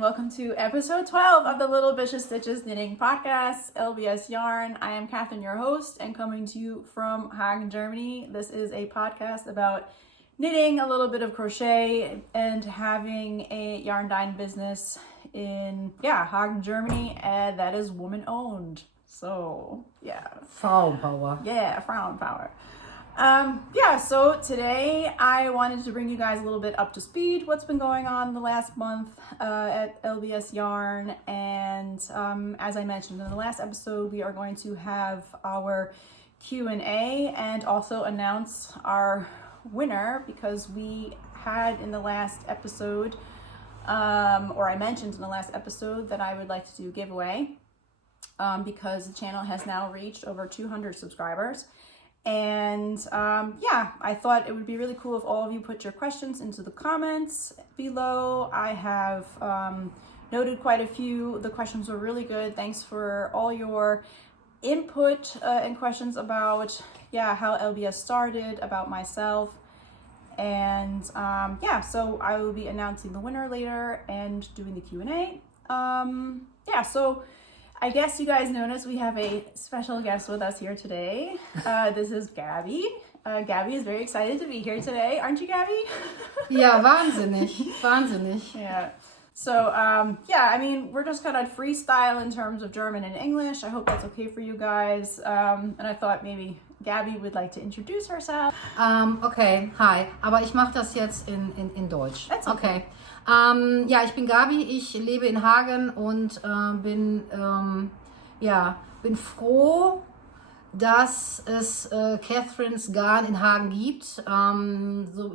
and welcome to episode 12 of the Little Vicious Stitches Knitting Podcast, LBS Yarn. I am Catherine, your host, and coming to you from Hagen, Germany. This is a podcast about knitting, a little bit of crochet, and having a yarn dyeing business in, Hagen, Germany, and that is woman-owned. So, yeah. Frauenpower. Yeah, Frauenpower. So today I wanted to bring you guys a little bit up to speed what's been going on the last month at LBS Yarn, and as I mentioned in the last episode, we are going to have our Q&A and also announce our winner, because we had in the last episode, or I mentioned in the last episode that I would like to do a giveaway because the channel has now reached over 200 subscribers. And I thought it would be really cool if all of you put your questions into the comments below. I have noted quite a few. The questions were really good. Thanks for all your input and questions about how LBS started, about myself, and so I will be announcing the winner later and doing the Q&A. So I guess you guys noticed we have a special guest with us here today. This is Gabby. Gabby is very excited to be here today. Aren't you, Gabby? Ja, wahnsinnig. Yeah. So, we're just going to freestyle in terms of German and English. I hope that's okay for you guys. And I thought maybe Gabby would like to introduce herself. Okay, hi. Aber ich mache das jetzt in Deutsch. That's okay. Ich bin Gabi, ich lebe in Hagen und bin froh, dass es Catherine's Garn in Hagen gibt.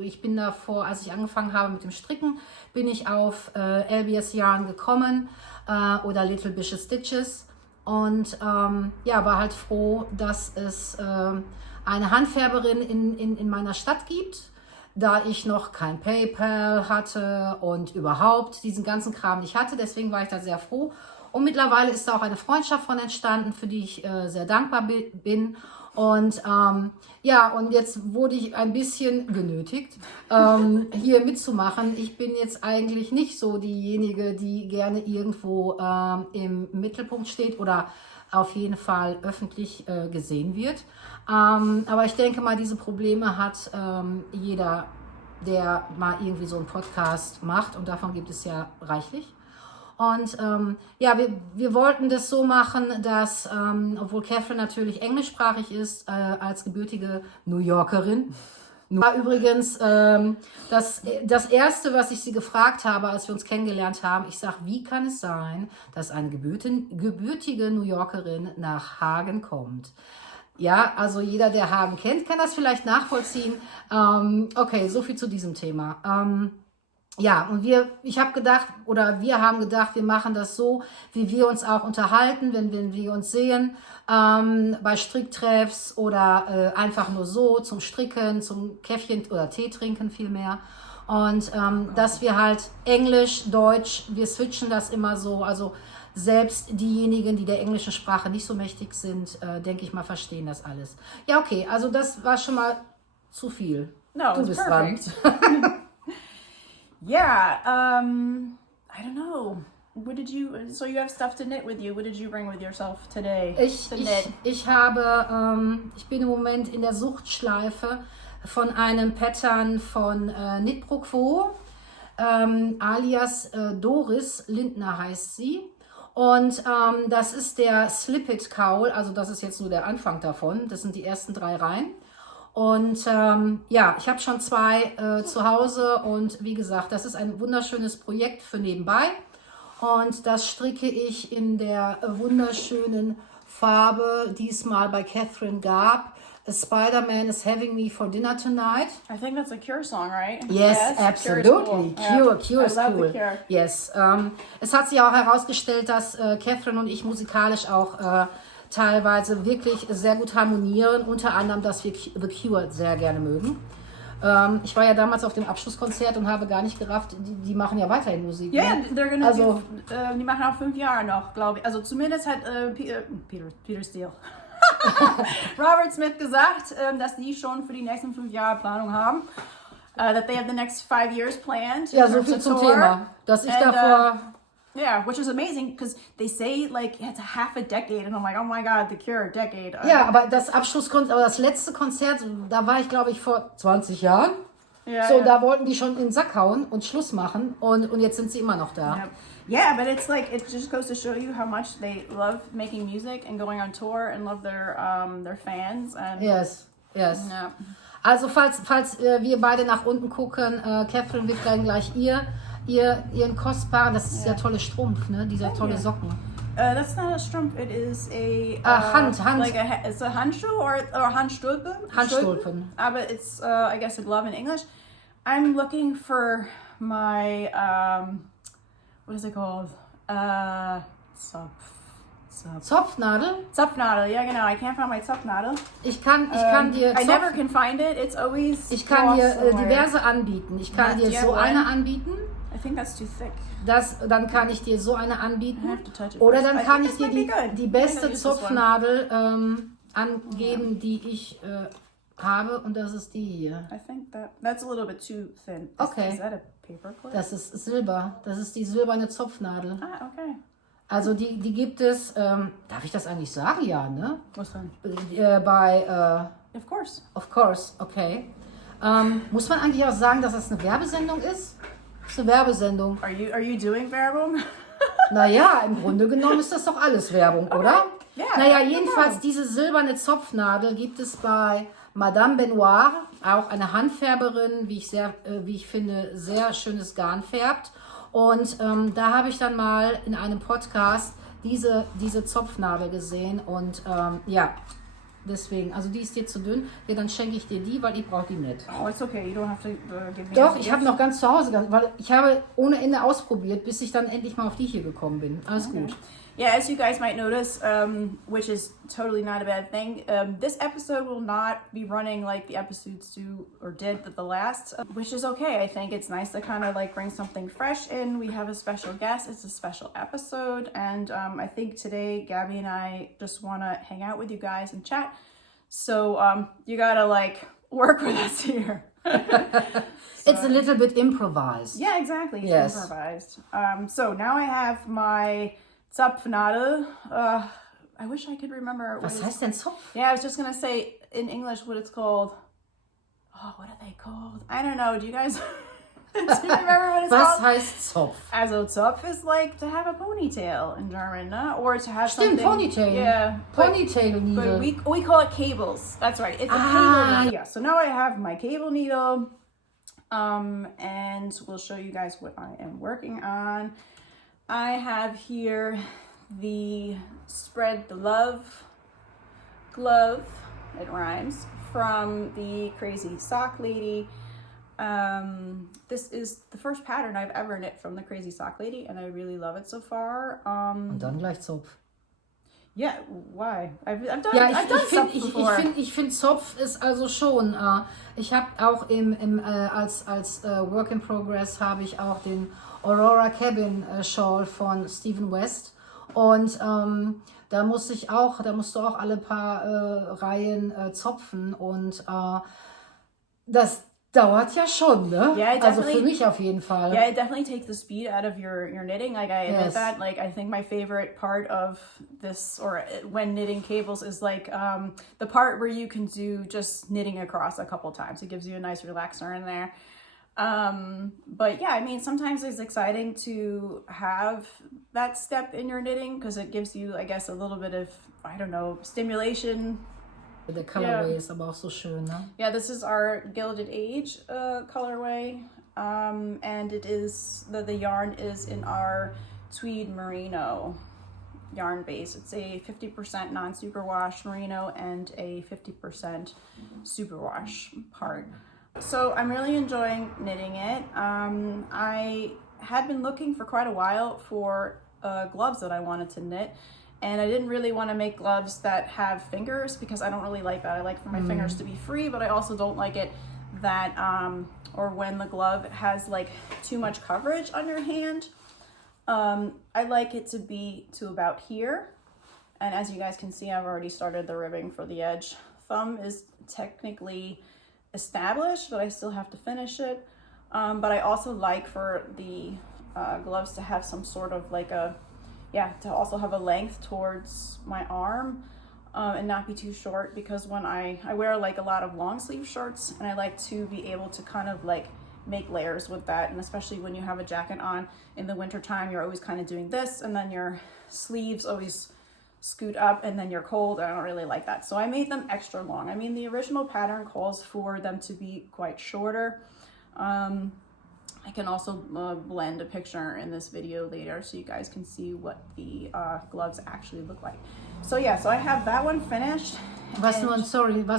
Ich bin davor, als ich angefangen habe mit dem Stricken, bin ich auf LBS Yarn gekommen oder Little Vicious Stitches und war halt froh, dass es eine Handfärberin in meiner Stadt gibt, da ich noch kein PayPal hatte und überhaupt diesen ganzen Kram nicht hatte. Deswegen war ich da sehr froh. Und mittlerweile ist da auch eine Freundschaft von entstanden, für die ich sehr dankbar bin. Und und jetzt wurde ich ein bisschen genötigt, hier mitzumachen. Ich bin jetzt eigentlich nicht so diejenige, die gerne irgendwo im Mittelpunkt steht oder auf jeden Fall öffentlich gesehen wird. Aber ich denke mal, diese Probleme hat jeder, der mal irgendwie so einen Podcast macht, und davon gibt es ja reichlich. Und wir wollten das so machen, dass, obwohl Catherine natürlich englischsprachig ist, als gebürtige New Yorkerin, war übrigens das Erste, was ich sie gefragt habe, als wir uns kennengelernt haben, ich sage, wie kann es sein, dass eine gebürtige New Yorkerin nach Hagen kommt? Ja, also jeder, der Hagen kennt, kann das vielleicht nachvollziehen. Okay, so viel zu diesem Thema. Und wir haben gedacht, wir machen das so, wie wir uns auch unterhalten, wenn wir uns sehen, bei Stricktreffs oder einfach nur so zum Stricken, zum Käffchen oder Tee trinken vielmehr. Und dass wir halt Englisch, Deutsch, wir switchen das immer so, also selbst diejenigen, die der englischen Sprache nicht so mächtig sind, denke ich mal, verstehen das alles. Ja, okay, also das war schon mal zu viel. No, du bist dran. I don't know. So you have stuff to knit with you. What did you bring with yourself today? Ich bin im Moment in der Suchtschleife von einem Pattern von Knit Pro Quo, alias Doris Lindner heißt sie. Und das ist der Slip-It Cowl, also das ist jetzt nur der Anfang davon. Das sind die ersten 3 Reihen. Und ich habe schon 2 zu Hause, und wie gesagt, das ist ein wunderschönes Projekt für nebenbei. Und das stricke ich in der wunderschönen Farbe, die es mal bei Catherine gab. A Spider-Man is having me for dinner tonight. I think that's a Cure song, right? Yes, absolutely. Cure is cool. Cure. Yes. Es hat sich auch herausgestellt, dass Catherine und ich musikalisch auch teilweise wirklich sehr gut harmonieren. Unter anderem, dass wir The Cure sehr gerne mögen. Ich war ja damals auf dem Abschlusskonzert und habe gar nicht gerafft, die machen ja weiterhin Musik. Ja, ne? Die machen auch 5 Jahre noch, glaube ich. Also zumindest hat Peter Steele. Robert Smith gesagt, dass die schon für die nächsten 5 Jahre Planung haben. That they have the next 5 years planned. Ja, so viel zum Thema. Dass ich davor Yeah, which is amazing, because they say like it's a half a decade, and I'm like, oh my god, The Cure, decade. Ja, aber das letzte Konzert, da war ich, glaube ich, vor 20 Jahren. Yeah, So, yeah. da wollten die schon in den Sack hauen und Schluss machen und jetzt sind sie immer noch da. Yep. Yeah, but it's like, it just goes to show you how much they love making music and going on tour and love their fans. And Yes. yeah. Also falls wir beide nach unten gucken, Catherine wird dann gleich ihren kostbaren, das ist der tolle Strumpf, ne? Dieser tolle Socken. That's not a strumpf. It is a Hand. Like it's a Handschuh or Handstulpen. Handstulpen. But it's I guess a glove in English. I'm looking for my what is it called? Zopfnadel? Zopfnadel. Yeah, genau. I can't find my Zopfnadel. Ich kann dir I never can find it. It's always. Ich kann dir somewhere. diverse anbieten. Ich kann dir so eine anbieten. I think that's too thick. Dann kann ich dir so eine anbieten. I have to touch it Oder first. dann I kann think ich this dir might be good. die beste I'm gonna use this one. Zopfnadel angeben, die ich habe. Und das ist die hier. I think that's a little bit too thin. Okay. Is that a paperclip? Das ist Silber. Das ist die silberne Zopfnadel. Ah, okay. Also die gibt es, darf ich das eigentlich sagen? Ja, ne? What's that? Bei, Of course. of course, okay. Muss man eigentlich auch sagen, dass das eine Werbesendung ist? Das ist eine Werbesendung. Are you doing Werbung? Naja, im Grunde genommen ist das doch alles Werbung, oder? Ja, Naja, genau. jedenfalls diese silberne Zopfnadel gibt es bei Madame Benoit, auch eine Handfärberin, wie ich finde, sehr schönes Garn färbt. Und da habe ich dann mal in einem Podcast diese Zopfnadel gesehen und ja, deswegen, also die ist dir zu dünn. Ja, dann schenke ich dir die, weil ich brauche die nicht. Oh, it's okay. You don't have to give me. Doch, a ich habe gift. noch ganz zu Hause, weil ich habe ohne Ende ausprobiert, bis ich dann endlich mal auf die hier gekommen bin. Alles gut. Yeah, as you guys might notice, which is totally not a bad thing, this episode will not be running like the episodes do or did the last, which is okay. I think it's nice to kind of like bring something fresh in. We have a special guest. It's a special episode. And I think today, Gabby and I just want to hang out with you guys and chat. So you got to like work with us here. It's a little bit improvised. Yeah, exactly. It's Yes. improvised. So now I have my Zopfnadel. I wish I could remember. Was heißt denn Zopf? Yeah, I was just gonna say in English what it's called. Oh, what are they called? I don't know. Do you guys do you remember what it's Was called? heißt Zopf? Also Zopf is like to have a ponytail in German, no? Or to have Stimmt, something. Ponytail. Yeah. Ponytail But needle. we call it cables. That's right. It's a cable needle. Yeah. So now I have my cable needle. And we'll show you guys what I am working on. I have here the Spread the Love glove, it rhymes, from the Crazy Sock Lady. This is the first pattern I've ever knit from the Crazy Sock Lady, and I really love it so far. Und dann gleich Zopf. Yeah, why? I've done, Ja, I've done stuff before. ich find Zopf ist also schon. Ich habe auch als Work in Progress habe ich auch den Aurora Cabin Shawl von Stephen West. Und da musst du auch alle paar Reihen zopfen. Und das dauert ja schon, ne? Yeah, also für mich auf jeden Fall. Yeah, it definitely takes the speed out of your knitting. Like I admit Yes. that. Like I think my favorite part of this, or when knitting cables, is like the part where you can do just knitting across a couple times. It gives you a nice relaxer in there. But yeah, I mean, sometimes it's exciting to have that step in your knitting because it gives you, I guess, a little bit of, I don't know, stimulation. Der Colorway ist aber auch so schön, ne? Yeah, this is our Gilded Age colorway, and it is the yarn is in our Tweed Merino yarn base. It's a 50% non-superwash merino and a 50% superwash part. So I'm really enjoying knitting it. I had been looking for quite a while for gloves that I wanted to knit. And I didn't really want to make gloves that have fingers because I don't really like that. I like for my fingers to be free, but I also don't like it that, or when the glove has like too much coverage on your hand. I like it to be to about here. And as you guys can see, I've already started the ribbing for the edge. Thumb is technically established, but I still have to finish it. But I also like for the gloves to have some sort of like to also have a length towards my arm and not be too short, because when I wear like a lot of long sleeve shirts, and I like to be able to kind of like make layers with that, and especially when you have a jacket on in the winter time, you're always kind of doing this, and then your sleeves always scoot up, and then you're cold. I don't really like that, so I made them extra long. I mean, the original pattern calls for them to be quite shorter. I can also blend a picture in this video later so you guys can see what the gloves actually look like. So yeah, so I have that one finished. Was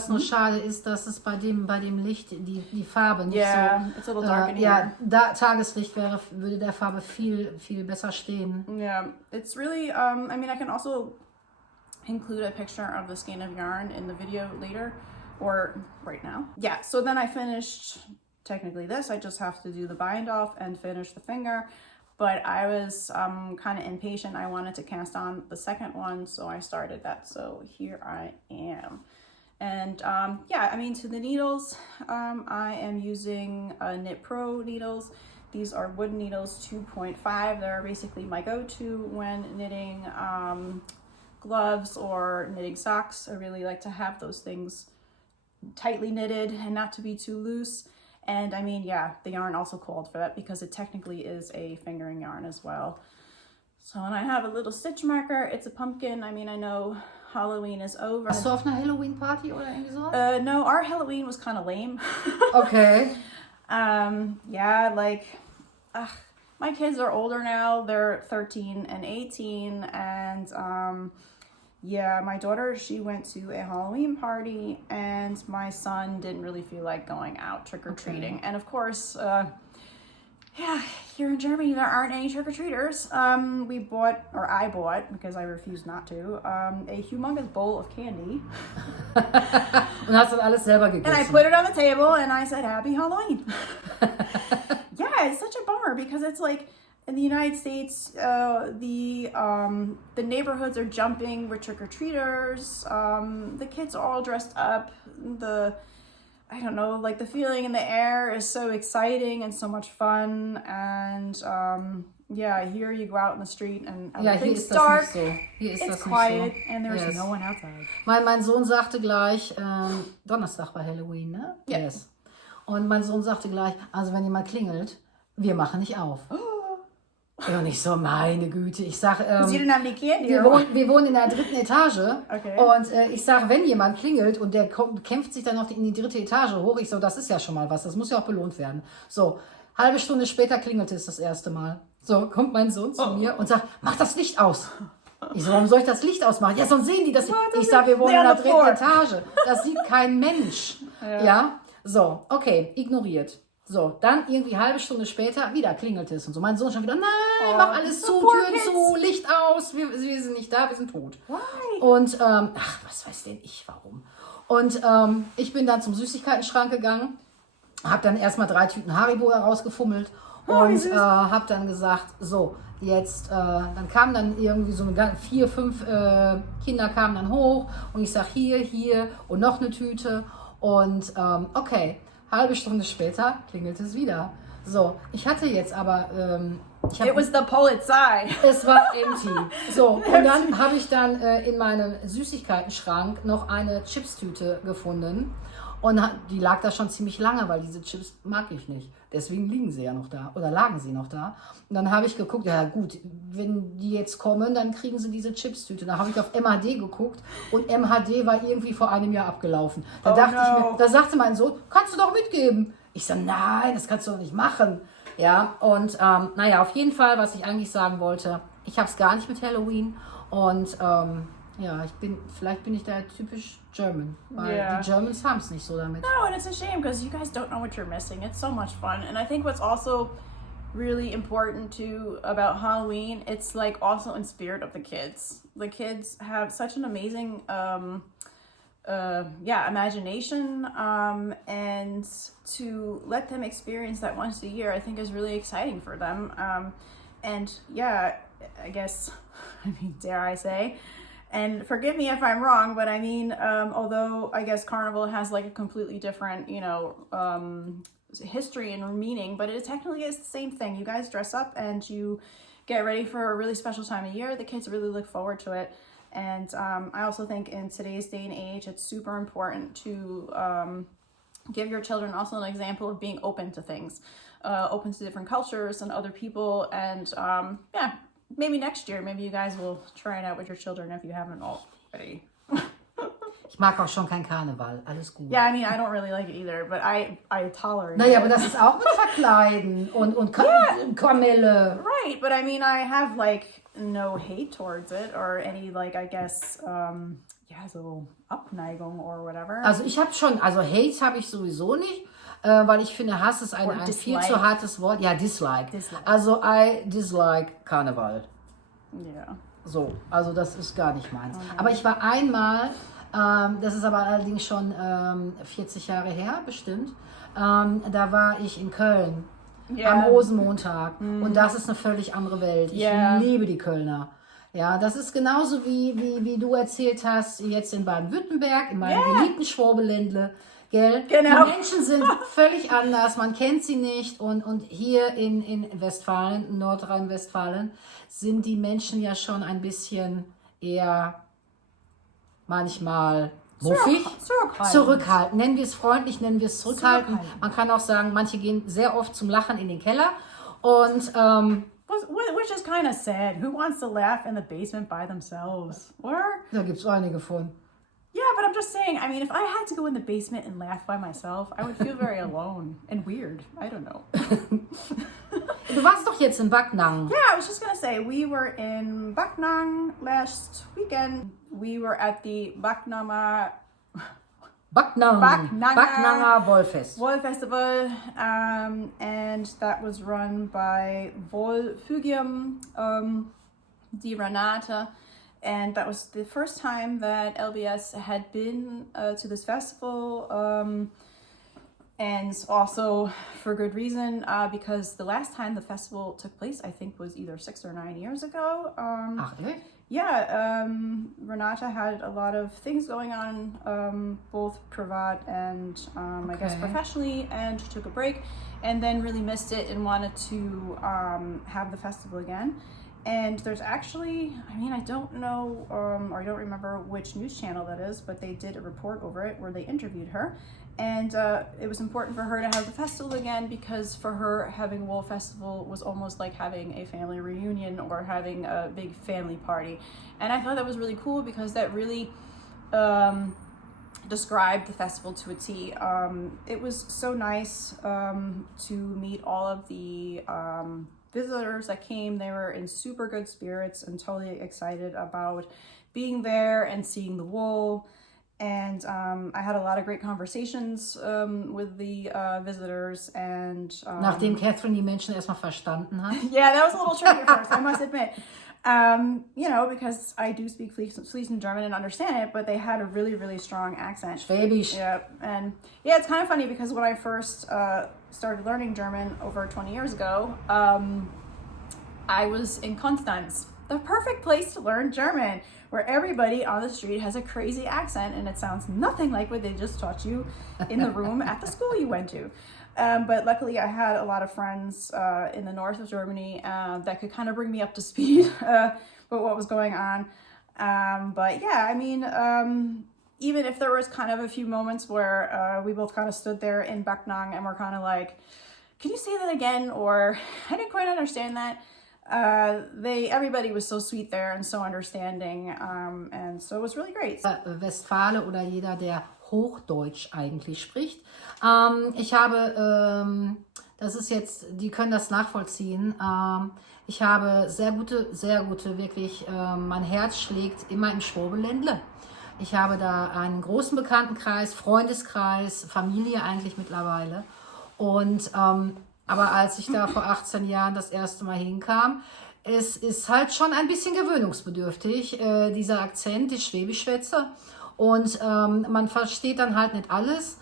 nur schade ist, dass es bei dem Licht die Farbe nicht it's a little dark in here. Da Tageslicht würde der Farbe viel besser stehen. Yeah, it's really, I mean, I can also include a picture of the skein of yarn in the video later, or right now. Yeah, so then I finished technically this. I just have to do the bind off and finish the finger. But I was kind of impatient. I wanted to cast on the second one, so I started that. So here I am. And yeah, I mean, to the needles, I am using Knit Pro needles. These are wood needles 2.5. They're basically my go-to when knitting gloves or knitting socks. I really like to have those things tightly knitted and not to be too loose. And I mean, yeah, the yarn also called for that because it technically is a fingering yarn as well. So, and I have a little stitch marker. It's a pumpkin. I mean, I know Halloween is over. Warst du auf einer Halloween-Party oder irgendwie sowas? No, our Halloween was kind of lame. Okay. Yeah, like, my kids are older now. They're 13 and 18. And yeah, my daughter, she went to a Halloween party, and my son didn't really feel like going out trick-or-treating. Okay. And of course, yeah, here in Germany, there aren't any trick-or-treaters. I bought, because I refused not to, a humongous bowl of candy. Und hast dann alles selber gegessen. And I put it on the table, and I said, Happy Halloween. Yeah, it's such a bummer, because it's like, in the United States, the neighborhoods are jumping with trick-or-treaters. The kids are all dressed up. I don't know, like the feeling in the air is so exciting and so much fun. And yeah, here you go out in the street and everything's dark. It's quiet and there's no one outside. Mein Sohn sagte gleich, Donnerstag war Halloween, ne? Ja. Yes. Und mein Sohn sagte gleich, also wenn jemand klingelt, wir machen nicht auf. Und ich so, meine Güte, ich sag, wir wohnen in der 3. Etage. Okay. Und ich sag, wenn jemand klingelt und der kämpft sich dann noch in die 3. Etage hoch, ich so, das ist ja schon mal was, das muss ja auch belohnt werden. So, halbe Stunde später klingelte es das erste Mal. So, kommt mein Sohn zu mir und sagt, mach das Licht aus. Ich so, warum soll ich das Licht ausmachen? Ja, sonst sehen die das. Ich sag, wir wohnen in der 3. Etage. Das sieht kein Mensch. Ja, so, okay, ignoriert. So, dann irgendwie halbe Stunde später wieder klingelt es und so. Mein Sohn schon wieder, nein, mach alles zu, Türen zu, Licht aus, wir sind nicht da, wir sind tot. Why? Und, was weiß denn ich, warum? Und ich bin dann zum Süßigkeitenschrank gegangen, habe dann erstmal 3 Tüten Haribo herausgefummelt und habe dann gesagt, so, jetzt, dann kamen dann irgendwie so 4, 5 Kinder kamen dann hoch und ich sag hier und noch eine Tüte und okay. Halbe Stunde später klingelt es wieder. So, ich hatte jetzt aber... It was the Polizei. Es war empty. So, und dann habe ich dann in meinem Süßigkeitenschrank noch eine Chipstüte gefunden. Und die lag da schon ziemlich lange, weil diese Chips mag ich nicht. Deswegen liegen sie ja noch da. Oder lagen sie noch da. Und dann habe ich geguckt, ja gut, wenn die jetzt kommen, dann kriegen sie diese Chipstüte. Da habe ich auf MHD geguckt. Und MHD war irgendwie vor einem Jahr abgelaufen. Da da sagte mein Sohn, kannst du doch mitgeben. Ich sage, nein, das kannst du doch nicht machen. Ja, und naja, auf jeden Fall, was ich eigentlich sagen wollte, ich habe es gar nicht mit Halloween. Und ja, vielleicht bin ich da typisch German, weil die Germans haben es nicht so damit. No, and it's a shame because you guys don't know what you're missing. It's so much fun. And I think what's also really important too about Halloween, it's like also in spirit of the kids. The kids have such an amazing imagination, and to let them experience that once a year, I think is really exciting for them. And yeah, I guess, I mean, dare I say, and forgive me if I'm wrong, but I mean, although I guess Carnival has like a completely different, history and meaning, but it technically is the same thing. You guys dress up and you get ready for a really special time of year. The kids really look forward to it. And I also think in today's day and age, it's super important to give your children also an example of being open to things, open to different cultures and other people. And yeah, maybe next year, maybe you guys will try it out with your children if you haven't already. Ich mag auch schon kein Karneval, alles gut. Yeah, I mean, I don't really like it either, but I tolerate Naja, it. aber das ist auch mit Verkleiden und Kamelle. Right, but I mean, I have like no hate towards it or any like, I guess, yeah, so Abneigung or whatever. Also ich habe schon, also Hate habe ich sowieso nicht, weil ich finde, Hass ist ein viel zu hartes Wort. Ja, Dislike. Also I dislike Karneval. Yeah. So, also das ist gar nicht meins. Okay. Aber ich war einmal, das ist aber allerdings schon 40 Jahre her, bestimmt, da war ich in Köln am Rosenmontag und das ist eine völlig andere Welt. Ich liebe die Kölner. Ja, das ist genauso wie du erzählt hast, jetzt in Baden-Württemberg, in meinem geliebten Schwabeländle. Gell? Genau. Die Menschen sind völlig anders, man kennt sie nicht und hier in Westfalen, Nordrhein-Westfalen, sind die Menschen ja schon ein bisschen eher manchmal muffig, zurückhaltend. Nennen wir es freundlich, nennen wir es zurückhaltend. Man kann auch sagen, manche gehen sehr oft zum Lachen in den Keller und which is kind of sad. Who wants to laugh in the basement by themselves? Or da gibt es einige von. Yeah, but I'm just saying, I mean, if I had to go in the basement and laugh by myself, I would feel very alone and weird. I don't know. Du warst doch jetzt in Backnanger. Yeah, I was just going to say, we were in Backnanger last weekend. We were at the Backnanger Wollfest. Woll Festival, and that was run by Wollstübel die Renate. And that was the first time that LBS had been to this festival, and also for good reason, because the last time the festival took place, I think, was either 6 or 9 years ago. Ach, echt? Yeah, Renata had a lot of things going on, both privat and I guess professionally, and she took a break and then really missed it and wanted to have the festival again. And there's actually, I mean, I don't know, or I don't remember which news channel that is, but they did a report over it where they interviewed her. And it was important for her to have the festival again because for her, having Woll Festival was almost like having a family reunion or having a big family party. And I thought that was really cool because that really described the festival to a T. It was so nice to meet all of the visitors that came. They were in super good spirits and totally excited about being there and seeing the wool. And I had a lot of great conversations with the visitors. And nachdem Catherine die Menschen erstmal verstanden hat. Yeah, that was a little tricky at first, I must admit. You know, because I do speak fließend German and understand it, but they had a really, really strong accent. Schwäbisch. Yeah, and yeah, it's kind of funny because when I first started learning German over 20 years ago, I was in Konstanz, the perfect place to learn German, where everybody on the street has a crazy accent and it sounds nothing like what they just taught you in the room at the school you went to. But luckily I had a lot of friends in the north of Germany that could kind of bring me up to speed with what was going on. But yeah, I mean, even if there was kind of a few moments where we both kind of stood there in Backnanger and were kind of like, can you say that again? Or I didn't quite understand that. Everybody was so sweet there and so understanding, and so it was really great. Westfale oder jeder, der Hochdeutsch eigentlich spricht. Ich habe, das ist jetzt, die können das nachvollziehen. Ich habe sehr gute, wirklich, mein Herz schlägt immer im Schwabeländle. Ich habe da einen großen Bekanntenkreis, Freundeskreis, Familie eigentlich mittlerweile. Und aber als ich da vor 18 Jahren das erste Mal hinkam, es ist halt schon ein bisschen gewöhnungsbedürftig, dieser Akzent, die Schwäbischschwätze. Und man versteht dann halt nicht alles.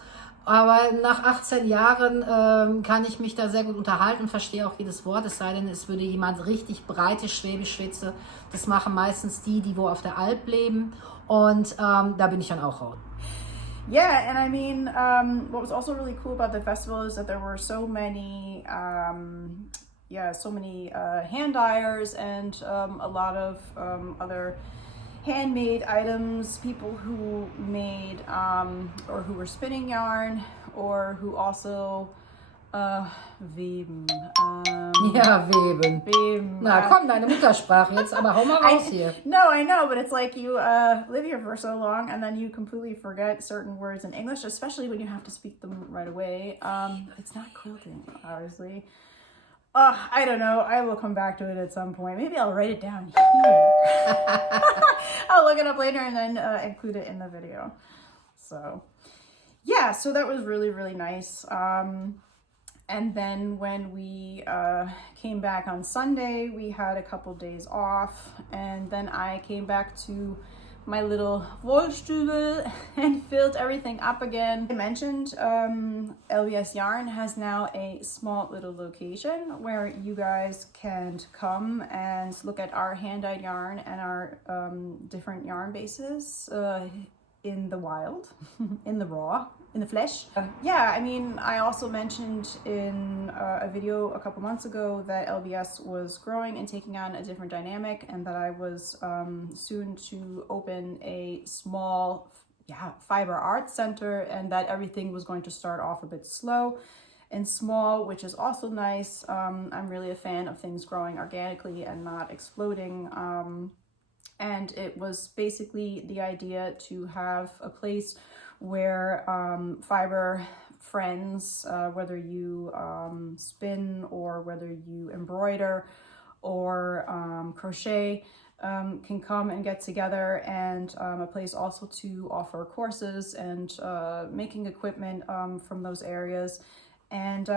Aber nach 18 Jahren kann ich mich da sehr gut unterhalten und verstehe auch jedes Wort. Es sei denn, es würde jemand richtig breite Schwäbischschwätze. Das machen meistens die wo auf der Alp leben. Und da bin ich dann auch raus. Yeah, and I mean, what was also really cool about the festival is that there were so many, hand dyers and a lot of other handmade items, people who made or who were spinning yarn or who also weben. Ja, weben. Weben. Na komm, deine Muttersprache jetzt, aber hau mal raus hier. No, I know, but it's like you live here for so long and then you completely forget certain words in English, especially when you have to speak them right away. It's not quilting, obviously. I don't know. I will come back to it at some point. Maybe I'll write it down here. I'll look it up later and then include it in the video. So, yeah, so that was really, really nice. And then when we came back on Sunday, we had a couple days off. And then I came back to my little Wollstübel and filled everything up again. I mentioned LBS Yarn has now a small little location where you guys can come and look at our hand-dyed yarn and our different yarn bases in the wild, in the raw, in the flesh. Yeah, I mean, I also mentioned in a video a couple months ago that LBS was growing and taking on a different dynamic and that I was soon to open a small fiber arts center and that everything was going to start off a bit slow and small, which is also nice. I'm really a fan of things growing organically and not exploding. And it was basically the idea to have a place where fiber friends, whether you spin or whether you embroider or crochet, can come and get together, and a place also to offer courses and making equipment from those areas. And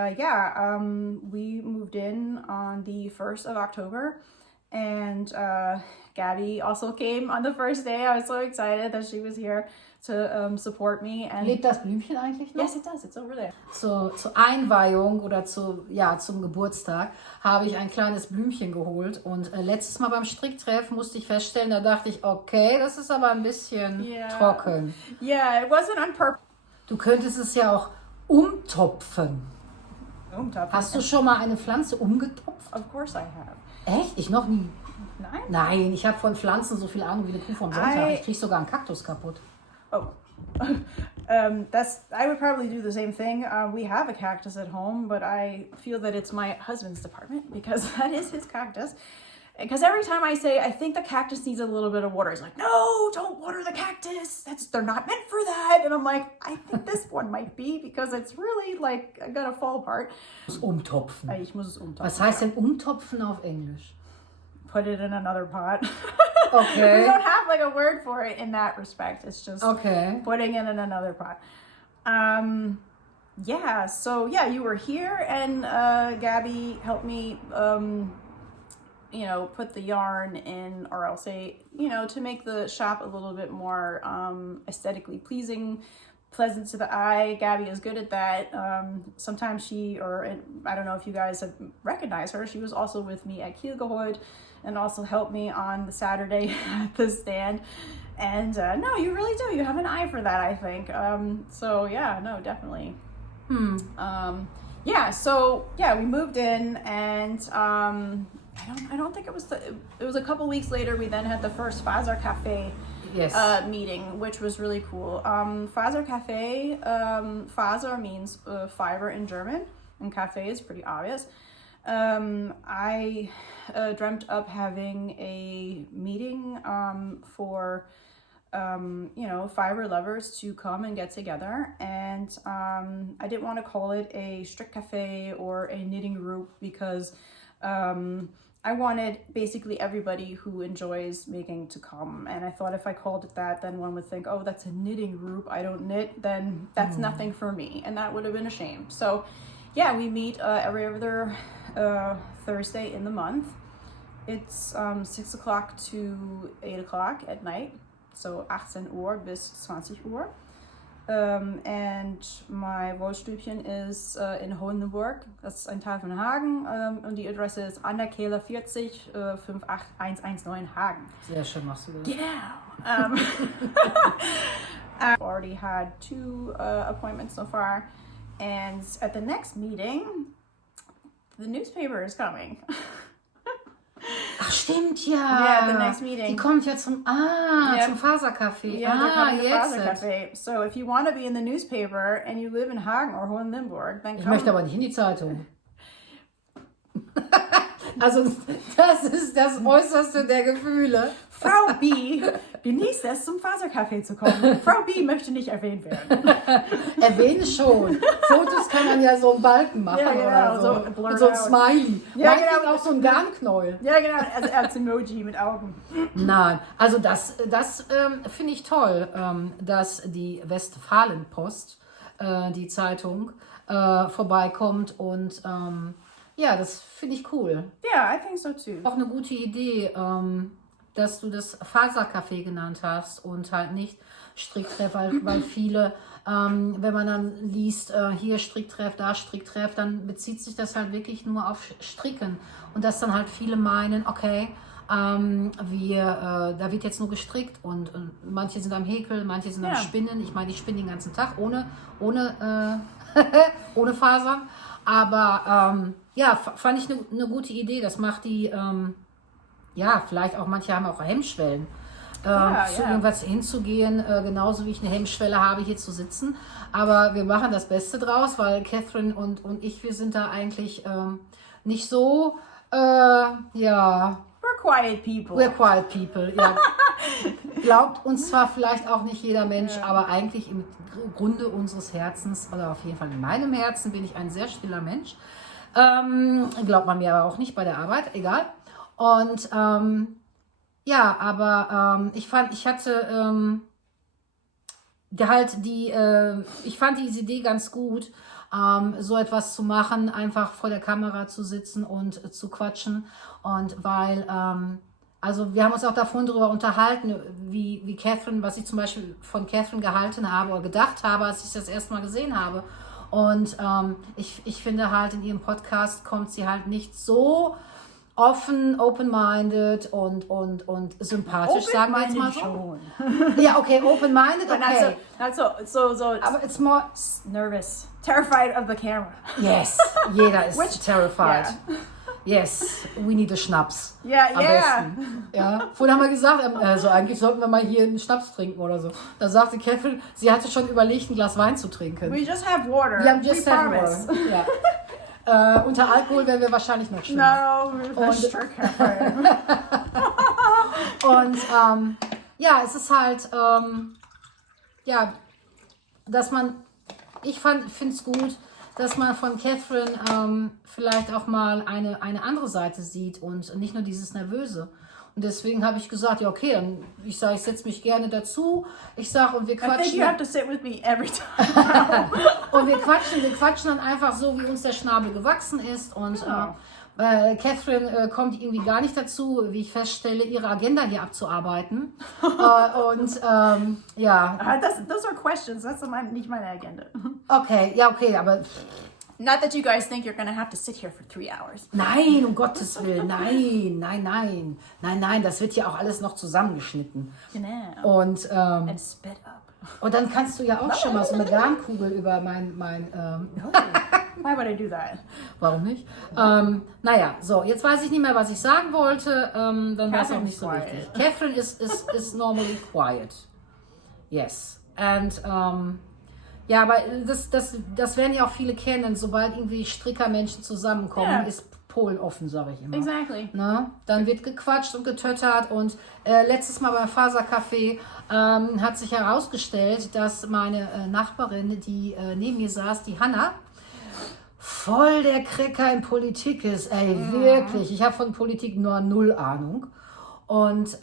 we moved in on the 1st of October. And Gabby also came on the first day. I was so excited that she was here to support me. And Lebt das Blümchen eigentlich noch? yes, it does. It's over there. Zur Einweihung oder zum Geburtstag habe ich ein kleines Blümchen geholt. Und letztes Mal beim Stricktreff musste ich feststellen, da dachte ich, okay, das ist aber ein bisschen trocken. Yeah, it wasn't on purpose. Du könntest es ja auch umtopfen. Umtopfen. Hast du schon mal eine Pflanze umgetopft? Of course I have. Echt? Ich noch nie. Nein? Nein, ich habe von Pflanzen so viel Ahnung wie eine Kuh vom Sonntag. Ich kriege sogar einen Kaktus kaputt. Oh. I would probably do the same thing. We have a cactus at home, but I feel that it's my husband's department because that is his cactus. Because every time I say, I think the cactus needs a little bit of water, he's like, no, don't water the cactus. They're not meant for that. And I'm like, I think this one might be because it's really like gonna fall apart. Ich muss umtopfen. Ich muss es umtopfen. Was heißt denn umtopfen auf Englisch? Put it in another pot. Okay. We don't have like a word for it in that respect. It's just putting it in another pot. You were here and Gabby helped me put the yarn in, or I'll say, to make the shop a little bit more aesthetically pleasant to the eye. Gabby is good at that. Sometimes I don't know if you guys have recognized her, she was also with me at Kehle and also helped me on the Saturday at the stand. And no, you really do. You have an eye for that, I think. Definitely. We moved in and I don't think it was a couple weeks later we then had the first Faser Cafe meeting, which was really cool. Faser Cafe, Faser means fiber in German, and cafe is pretty obvious. I dreamt up having a meeting for fiber lovers to come and get together, and I didn't want to call it a strict cafe or a knitting group because I wanted basically everybody who enjoys making to come, and I thought if I called it that, then one would think, oh, that's a knitting group, I don't knit, then that's nothing for me, and that would have been a shame. So yeah, we meet every other Thursday in the month. It's 6 o'clock to 8 o'clock at night, so 18 Uhr bis 20 Uhr. And my Wollstübchen is in Hohenburg, das ist ein Teil von Hagen, und die Adresse ist an der Kehle 40 58119 Hagen. Sehr schön machst du das. Genau. I've already had 2 appointments so far, and at the next meeting, the newspaper is coming. Ach, stimmt, ja. Yeah, the next meeting. Die kommt ja zum Fasercafé. Yeah, they're coming to jetzt. Faser Cafe. So if you want to be in the newspaper and you live in Hagen or Hohenlimburg, then Ich come. möchte aber nicht in die Zeitung. Also, das ist das Äußerste der Gefühle. Frau B genießt es, zum Fasercafé zu kommen. Frau B möchte nicht erwähnt werden. Erwähne schon. Fotos kann man ja so einen Balken machen Ja, genau, oder so. so blurred Mit so einem out. Smiley. Ja, Meinetwegen genau. auch so ein Garnknäuel. Ja, genau, als Emoji mit Augen. Nein, also das finde ich toll, dass die Westfalenpost, die Zeitung, vorbeikommt und ja, das finde ich cool. Yeah, I think so too. Auch eine gute Idee, dass du das Fasercafé genannt hast und halt nicht Stricktreff, weil viele, wenn man dann liest, hier Stricktreff, da Stricktreff, dann bezieht sich das halt wirklich nur auf Stricken und dass dann halt viele meinen, okay, da wird jetzt nur gestrickt und manche sind am Häkeln, manche sind am Spinnen. Ich meine, ich spinne den ganzen Tag ohne Fasern, aber ja, fand ich eine gute Idee. Das macht die, ja, vielleicht auch, manche haben auch Hemmschwellen, zu irgendwas hinzugehen, genauso wie ich eine Hemmschwelle habe, hier zu sitzen. Aber wir machen das Beste draus, weil Catherine und ich, wir sind da eigentlich nicht so, ja. We're quiet people. We're quiet people, ja. Glaubt uns zwar vielleicht auch nicht jeder Mensch, aber eigentlich im Grunde unseres Herzens, oder auf jeden Fall in meinem Herzen, bin ich ein sehr stiller Mensch. Glaubt man mir aber auch nicht bei der Arbeit, egal. Und ja, aber ich fand diese Idee ganz gut, so etwas zu machen, einfach vor der Kamera zu sitzen und zu quatschen. Und weil, also wir haben uns auch davon darüber unterhalten, wie Catherine, was ich zum Beispiel von Catherine gehalten habe oder gedacht habe, als ich das erste Mal gesehen habe. Und ich finde halt, in ihrem Podcast kommt sie halt nicht so offen, open-minded und sympathisch, sagen wir jetzt mal so. Schon. Ja, okay, open-minded, okay. Not so Aber it's more, nervous, terrified of the camera. yes, jeder ist terrified. Yeah. Yes, we need a Schnaps. Yeah, Am yeah. besten. Ja. Vorhin haben wir gesagt, also eigentlich sollten wir mal hier einen Schnaps trinken oder so. Da sagte Catherine, sie hatte schon überlegt, ein Glas Wein zu trinken. We just have water. Wir haben just We had promise. water. Ja. Unter Alkohol wären wir wahrscheinlich noch schlimmer. No, that's strict cafe. Und ja, es ist halt, ja, dass man, ich finde es gut, dass man von Catherine vielleicht auch mal eine andere Seite sieht und nicht nur dieses Nervöse. Und deswegen habe ich gesagt, ja okay, dann ich setze mich gerne dazu. Ich sage, und wir I think quatschen. you have to sit with me every time. Und wir quatschen dann einfach so, wie uns der Schnabel gewachsen ist. Und Catherine kommt irgendwie gar nicht dazu, wie ich feststelle, ihre Agenda hier abzuarbeiten. Ja. Those are questions. That's nicht meine Agenda. Okay, ja, okay, aber Not that you guys think you're going to have to sit here for 3 hours. nein, um Gottes Willen, nein, das wird ja auch alles noch zusammengeschnitten. Genau. Und And spit up. dann kannst du ja auch schon mal so eine Garnkugel über mein Why would I do that? warum nicht? Naja, so, jetzt weiß ich nicht mehr, was ich sagen wollte, dann war es auch nicht so Catherine's wichtig. Catherine is normally quiet. Yes. And, ja, aber das werden ja auch viele kennen, sobald irgendwie Strickermenschen zusammenkommen, Ja. ist Polen offen, sage ich immer. Exactly. Ne? Dann wird gequatscht und getöttert und letztes Mal beim Fasercafé hat sich herausgestellt, dass meine Nachbarin, die neben mir saß, die Hanna, voll der Cracker in Politik ist. Ey, wirklich. Ich habe von Politik nur 0 Ahnung. Und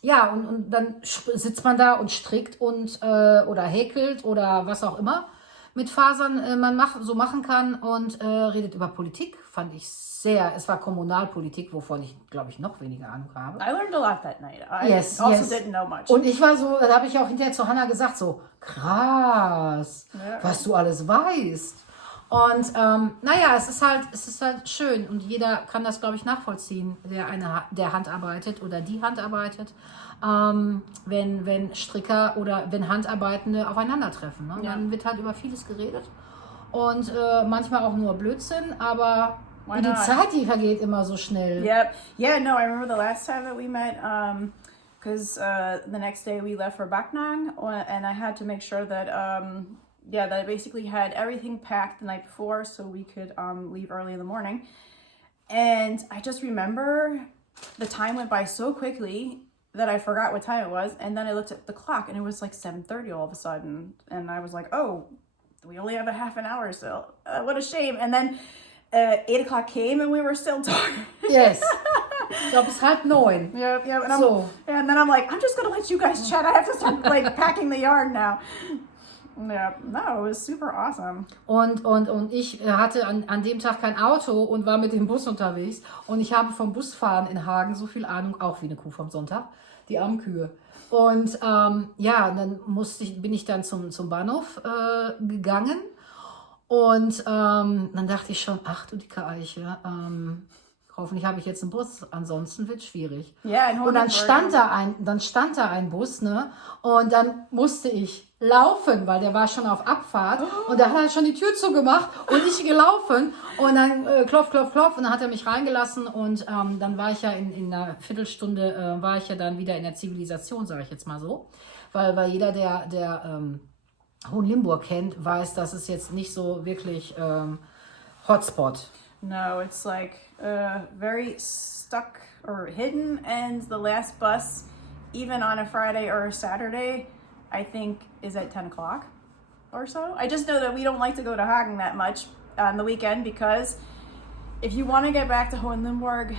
ja, und dann sitzt man da und strickt und oder häkelt oder was auch immer mit Fasern man machen kann und redet über Politik. Fand ich sehr, es war Kommunalpolitik, wovon ich, glaube ich, noch weniger Ahnung habe. I learned a lot that night. I Yes, also yes. didn't know much. Und ich war so, da habe ich auch hinterher zu Hannah gesagt, so krass, was du alles weißt. Und naja, es ist halt schön und jeder kann das, glaube ich, nachvollziehen, der Hand arbeitet oder die Hand arbeitet. wenn Stricker oder wenn Handarbeitende aufeinandertreffen. Ne? Ja. Dann wird halt über vieles geredet und manchmal auch nur Blödsinn, aber Why die not? Zeit, die vergeht immer so schnell. Yep. Yeah, no, I remember the last time that we met, because the next day we left for Backnanger, and I had to make sure that, that I basically had everything packed the night before so we could leave early in the morning. And I just remember the time went by so quickly that I forgot what time it was. And then I looked at the clock and it was like 7:30 all of a sudden. And I was like, oh, we only have a half an hour still. What a shame. And then 8 o'clock came and we were still talking. Yes. Ich glaube, es ist 8:30. Yeah. And, So. and then I'm like, I'm just going to let you guys chat. I have to start like packing the yarn now. Yeah, no, it was super awesome. Und ich hatte an dem Tag kein Auto und war mit dem Bus unterwegs. Und ich habe vom Busfahren in Hagen so viel Ahnung, auch wie eine Kuh vom Sonntag, die armen Kühe. Und dann bin ich dann zum Bahnhof gegangen. Und dann dachte ich schon, ach du dicke Eiche, hoffentlich habe ich jetzt einen Bus, ansonsten wird es schwierig. Ja, und dann stand da ein Bus, ne? Und dann musste ich laufen, weil der war schon auf Abfahrt und da hat er schon die Tür zugemacht und ich gelaufen und dann klopf und dann hat er mich reingelassen und dann war ich ja in einer Viertelstunde war ich ja dann wieder in der Zivilisation, sage ich jetzt mal so, weil jeder, der Hohenlimburg kennt, weiß, dass es jetzt nicht so wirklich Hotspot. No, it's like very stuck or hidden, and the last bus, even on a Friday or a Saturday, I think is at 10 o'clock or so. I just know that we don't like to go to Hagen that much on the weekend because if you want to get back to Hohenlimburg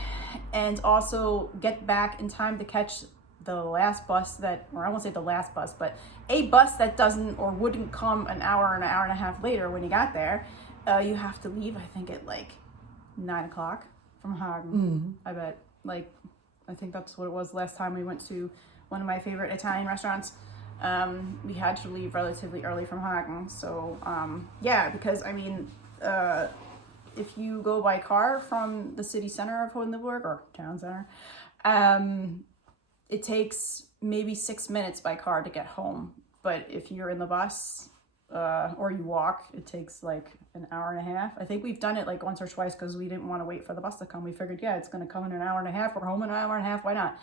and also get back in time to catch the last bus or I won't say the last bus, but a bus that doesn't or wouldn't come an hour and a half later when you got there, you have to leave, I think, at like 9 o'clock from Hagen. I bet. I think that's what it was last time we went to one of my favorite Italian restaurants. We had to leave relatively early from Hagen. So, because, I mean, if you go by car from the city center of Hohenlimburg, or town center, it takes maybe 6 minutes by car to get home. But if you're in the bus, or you walk, it takes like an hour and a half. I think we've done it like once or twice because we didn't want to wait for the bus to come. We figured, it's going to come in an hour and a half. We're home in an hour and a half. Why not?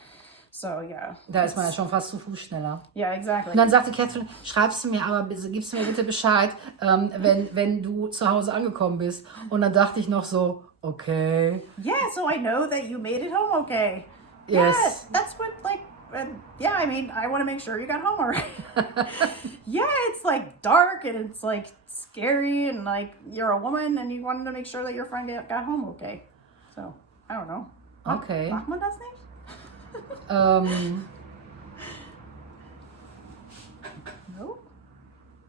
So, yeah. Da ist man ja schon fast zu Fuß schneller. Yeah, exactly. Und dann sagte Catherine, gibst du mir bitte Bescheid, wenn du zu Hause angekommen bist. Und dann dachte ich noch so, okay. Yeah, so I know that you made it home okay. Yes. Yeah, that's what, I mean, I want to make sure you got home alright. Yeah, it's like dark and it's like scary and like you're a woman and you wanted to make sure that your friend got home okay. So, I don't know. Okay. Macht man das nicht? No?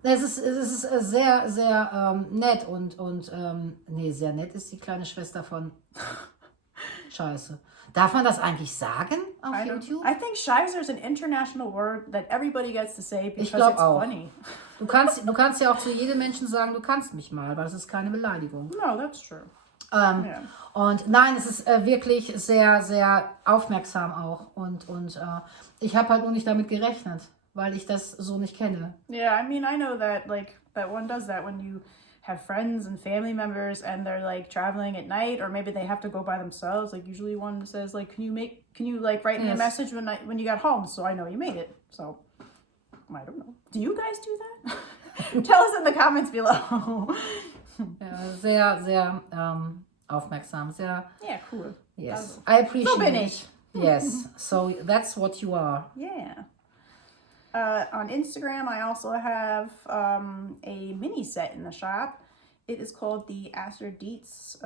Es ist sehr, sehr nett und sehr nett ist die kleine Schwester von Scheiße. Darf man das eigentlich sagen auf YouTube? I think Scheiße is an international word that everybody gets to say because it's auch. funny. Du kannst ja auch zu jedem Menschen sagen, du kannst mich mal, weil das ist keine Beleidigung. No, that's true. Yeah. Und nein, es ist wirklich sehr, sehr aufmerksam auch. Und ich habe halt nur nicht damit gerechnet, weil ich das so nicht kenne. Yeah, I mean, I know that that one does that when you have friends and family members and they're like traveling at night or maybe they have to go by themselves. Like usually one says like, can you like write me a message when you got home so I know you made it. So I don't know. Do you guys do that? Tell us in the comments below. Ja, sehr, sehr aufmerksam. Sehr. Yeah, cool. Yes, I appreciate So bin ich. Yes, so that's what you are. Yeah. On Instagram, I also have a mini set in the shop. It is called the Aster Dietz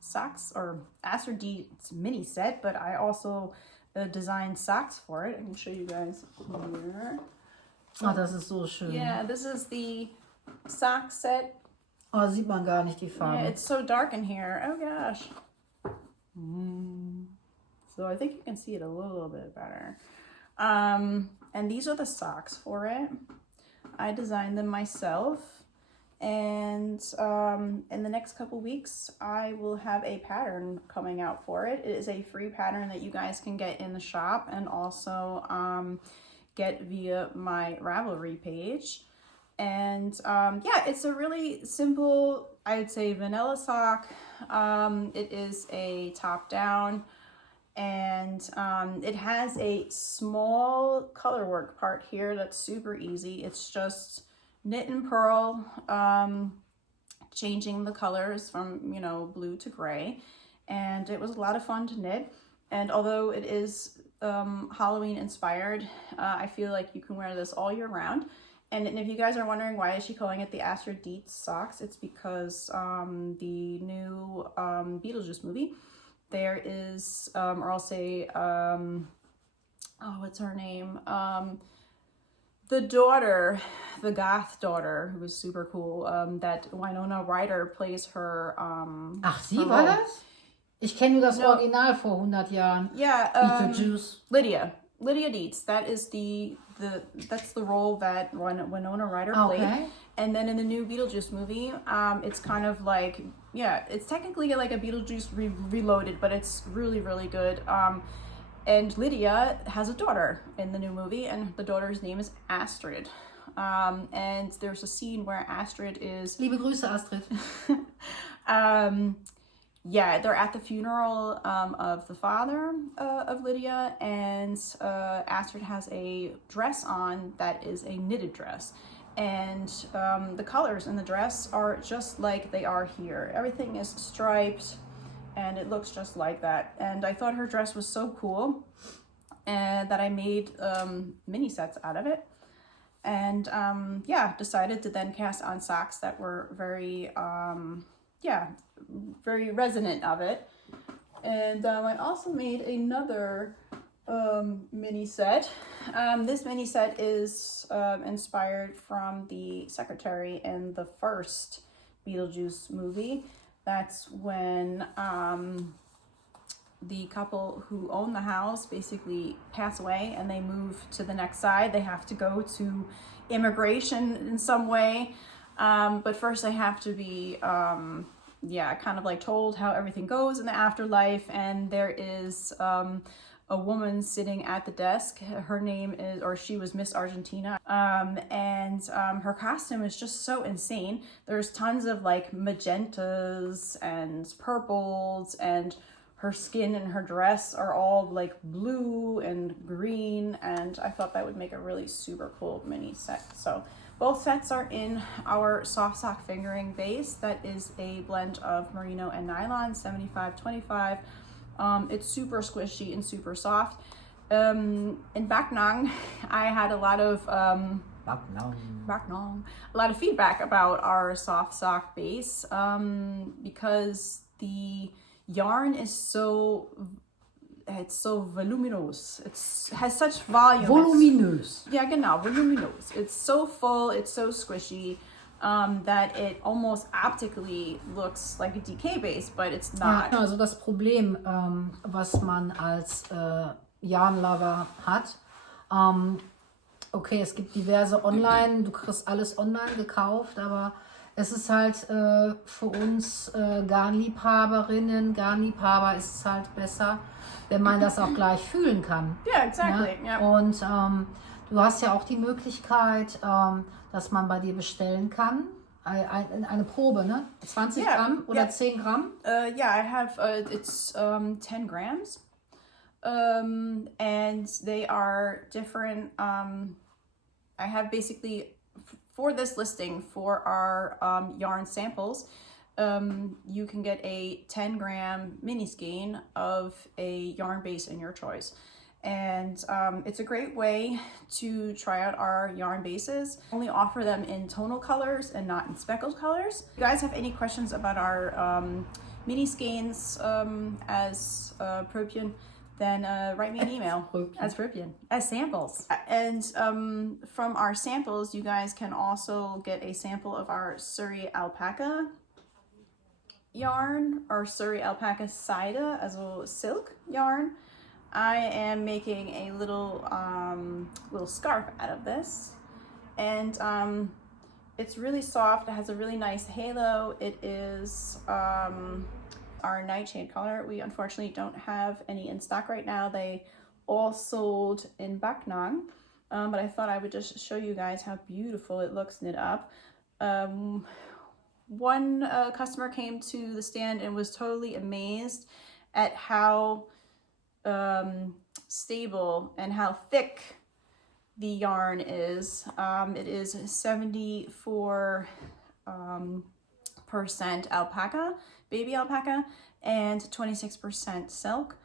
socks or Aster Dietz mini set, but I also designed socks for it. I can show you guys here. Oh, das ist so schön. Yeah, this is the sock set. Oh, sieht man gar nicht die Farbe. Yeah, it's so dark in here. Oh gosh. So I think you can see it a little bit better. And these are the socks for it. I designed them myself. And in the next couple weeks, I will have a pattern coming out for it. It is a free pattern that you guys can get in the shop and also get via my Ravelry page. And yeah, it's a really simple, I would say, vanilla sock. It is a top down, and it has a small color work part here that's super easy. It's just knit and purl, changing the colors from, you know, blue to gray. And it was a lot of fun to knit. And although it is Halloween inspired, I feel like you can wear this all year round. And if you guys are wondering why is she calling it the Astrid Dietz socks, it's because the new Beetlejuice movie, there is, or I'll say, oh, what's her name? The daughter, the goth daughter, who is super cool, that Winona Ryder plays her. Ach, sie war das? Ich kenne nur das Original vor 100 Jahren. Yeah, Beetlejuice. Lydia Dietz. That is that's the role that Winona Ryder played. Okay. And then in the new Beetlejuice movie, it's kind of like, yeah, it's technically like a Beetlejuice reloaded, but it's really, really good. And Lydia has a daughter in the new movie, and the daughter's name is Astrid. And there's a scene where Astrid is... Liebe Grüße, Astrid. Yeah, they're at the funeral of the father of Lydia, and Astrid has a dress on that is a knitted dress. And the colors in the dress are just like they are here. Everything is striped, and it looks just like that. And I thought her dress was so cool, and that I made mini sets out of it. And yeah, decided to then cast on socks that were very... yeah, very resonant of it. And I also made another mini set. This mini set is inspired from the secretary in the first Beetlejuice movie. That's when the couple who own the house basically pass away and they move to the next side. They have to go to immigration in some way. But first they have to be, yeah, kind of like told how everything goes in the afterlife. And there is a woman sitting at the desk. Her name is, or she was Miss Argentina. And her costume is just so insane. There's tons of like magentas and purples, and her skin and her dress are all like blue and green. And I thought that would make a really super cool mini set. So both sets are in our soft sock fingering base. That is a blend of merino and nylon, 75-25. It's super squishy and super soft. In Backnanger, I had a lot of a lot of feedback about our soft sock base because the yarn is so voluminous. It has such volume. Voluminös. Yeah, genau, voluminous. It's so full, it's so squishy, that it almost optically looks like a DK base, but it's not. Ja, also das Problem, was man als Yarn-Lover hat, okay, es gibt diverse Online, du kriegst alles online gekauft, aber es ist halt für uns Garnliebhaberinnen, Garnliebhaber ist es halt besser, wenn man das auch gleich fühlen kann. Yeah, exactly. Ja? Yep. Und du hast ja auch die Möglichkeit, dass man bei dir bestellen kann. Eine Probe, ne? 20 Gramm oder 10 Gramm? Yeah, I have, it's 10 grams. And they are different. I have basically, for this listing, for our yarn samples, you can get a 10 gram mini skein of a yarn base in your choice. And it's a great way to try out our yarn bases. We only offer them in tonal colors and not in speckled colors. If you guys have any questions about our mini skeins as Propian, then write me an email as samples. And from our samples, you guys can also get a sample of our Surrey alpaca yarn or Surrey alpaca Seide, also silk yarn. I am making a little scarf out of this, and It's really soft. It has a really nice halo. It is our nightshade color. We unfortunately don't have any in stock right now. They all sold in Backnanger, but I thought I would just show you guys how beautiful it looks knit up. One customer came to the stand and was totally amazed at how stable and how thick the yarn is. It is 74% alpaca, baby alpaca, and 26% silk.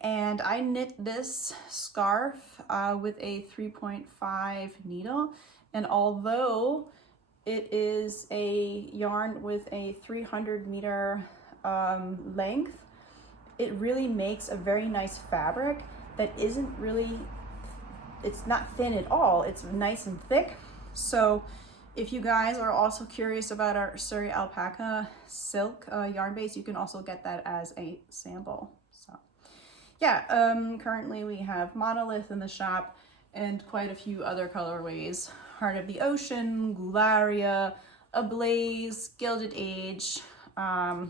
And I knit this scarf with a 3.5 needle, and although it is a yarn with a 300 meter length, it really makes a very nice fabric that isn't really, it's not thin at all. It's nice and thick. So if you guys are also curious about our Surrey alpaca silk yarn base, you can also get that as a sample. So yeah, currently we have Monolith in the shop and quite a few other colorways. Heart of the Ocean, Gularia, Ablaze, Gilded Age, a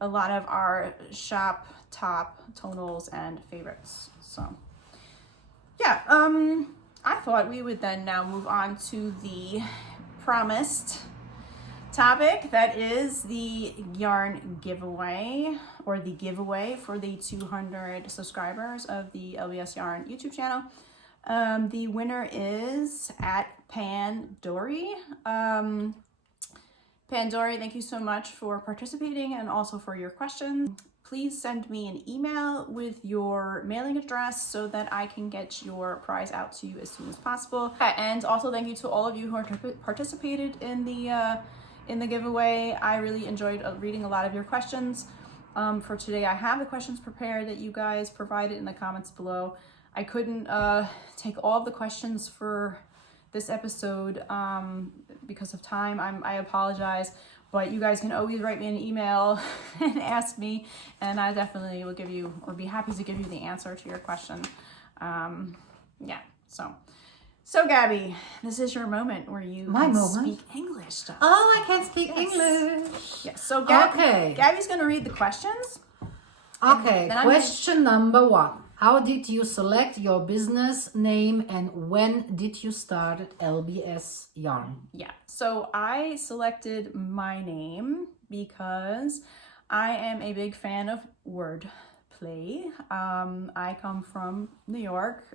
lot of our shop top tonals and favorites. So yeah, I thought we would then now move on to the promised topic, that is the yarn giveaway, or the giveaway for the 200 subscribers of the LBS Yarn YouTube channel. The winner is at Pandori. Pandori, thank you so much for participating and also for your questions. Please send me an email with your mailing address so that I can get your prize out to you as soon as possible. And also thank you to all of you who participated in the giveaway. I really enjoyed reading a lot of your questions. For today, I have the questions prepared that you guys provided in the comments below. I couldn't take all of the questions for this episode because of time. I apologize, but you guys can always write me an email and ask me, and I definitely will give you, or be happy to give you the answer to your question. Yeah, so Gabby, this is your moment where you speak English to us. Oh, I can speak English. Yes, so Gabby's going to read the questions. Okay, question number 1. How did you select your business name and when did you start at LBS Yarn? Yeah, so I selected my name because I am a big fan of word play. I come from New York,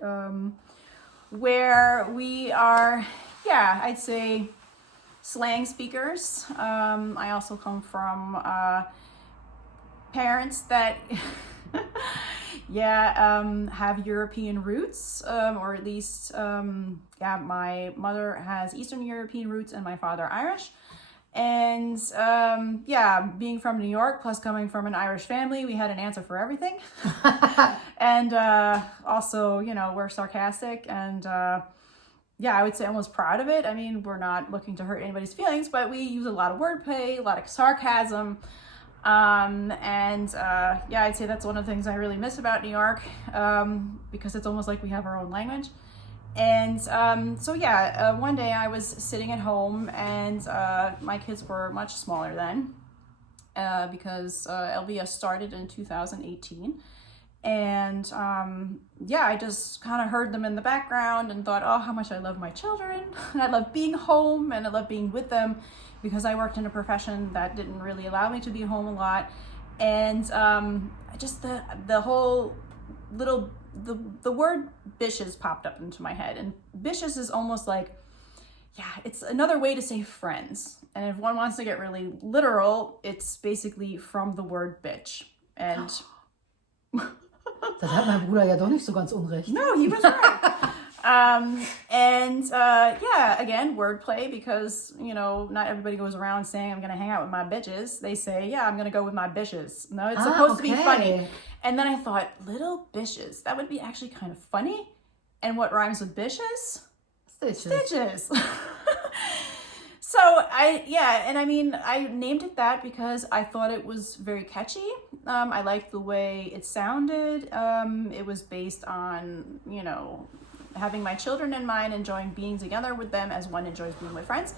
where we are, yeah, I'd say slang speakers. I also come from parents that have European roots, or at least, my mother has Eastern European roots and my father Irish. And being from New York plus coming from an Irish family, we had an answer for everything. And also, we're sarcastic, and I would say almost proud of it. I mean, we're not looking to hurt anybody's feelings, but we use a lot of wordplay, a lot of sarcasm. I'd say that's one of the things I really miss about New York, because it's almost like we have our own language. And one day I was sitting at home, and my kids were much smaller then, because LBS started in 2018. And I just kind of heard them in the background and thought, oh, how much I love my children. And I love being home, and I love being with them, because I worked in a profession that didn't really allow me to be home a lot. And just the whole little, the word bitches popped up into my head. And bitches is almost like, it's another way to say friends. And if one wants to get really literal, it's basically from the word bitch. And das hat mein Bruder ja doch nicht so ganz unrecht. No, he was right. Again, wordplay, because, not everybody goes around saying, I'm going to hang out with my bitches. They say, I'm going to go with my bitches. No, it's supposed to be funny. And then I thought, little bitches, that would be actually kind of funny. And what rhymes with bitches? Stitches. So I named it that because I thought it was very catchy. I liked the way it sounded. It was based on, having my children in mind, enjoying being together with them as one enjoys being with friends.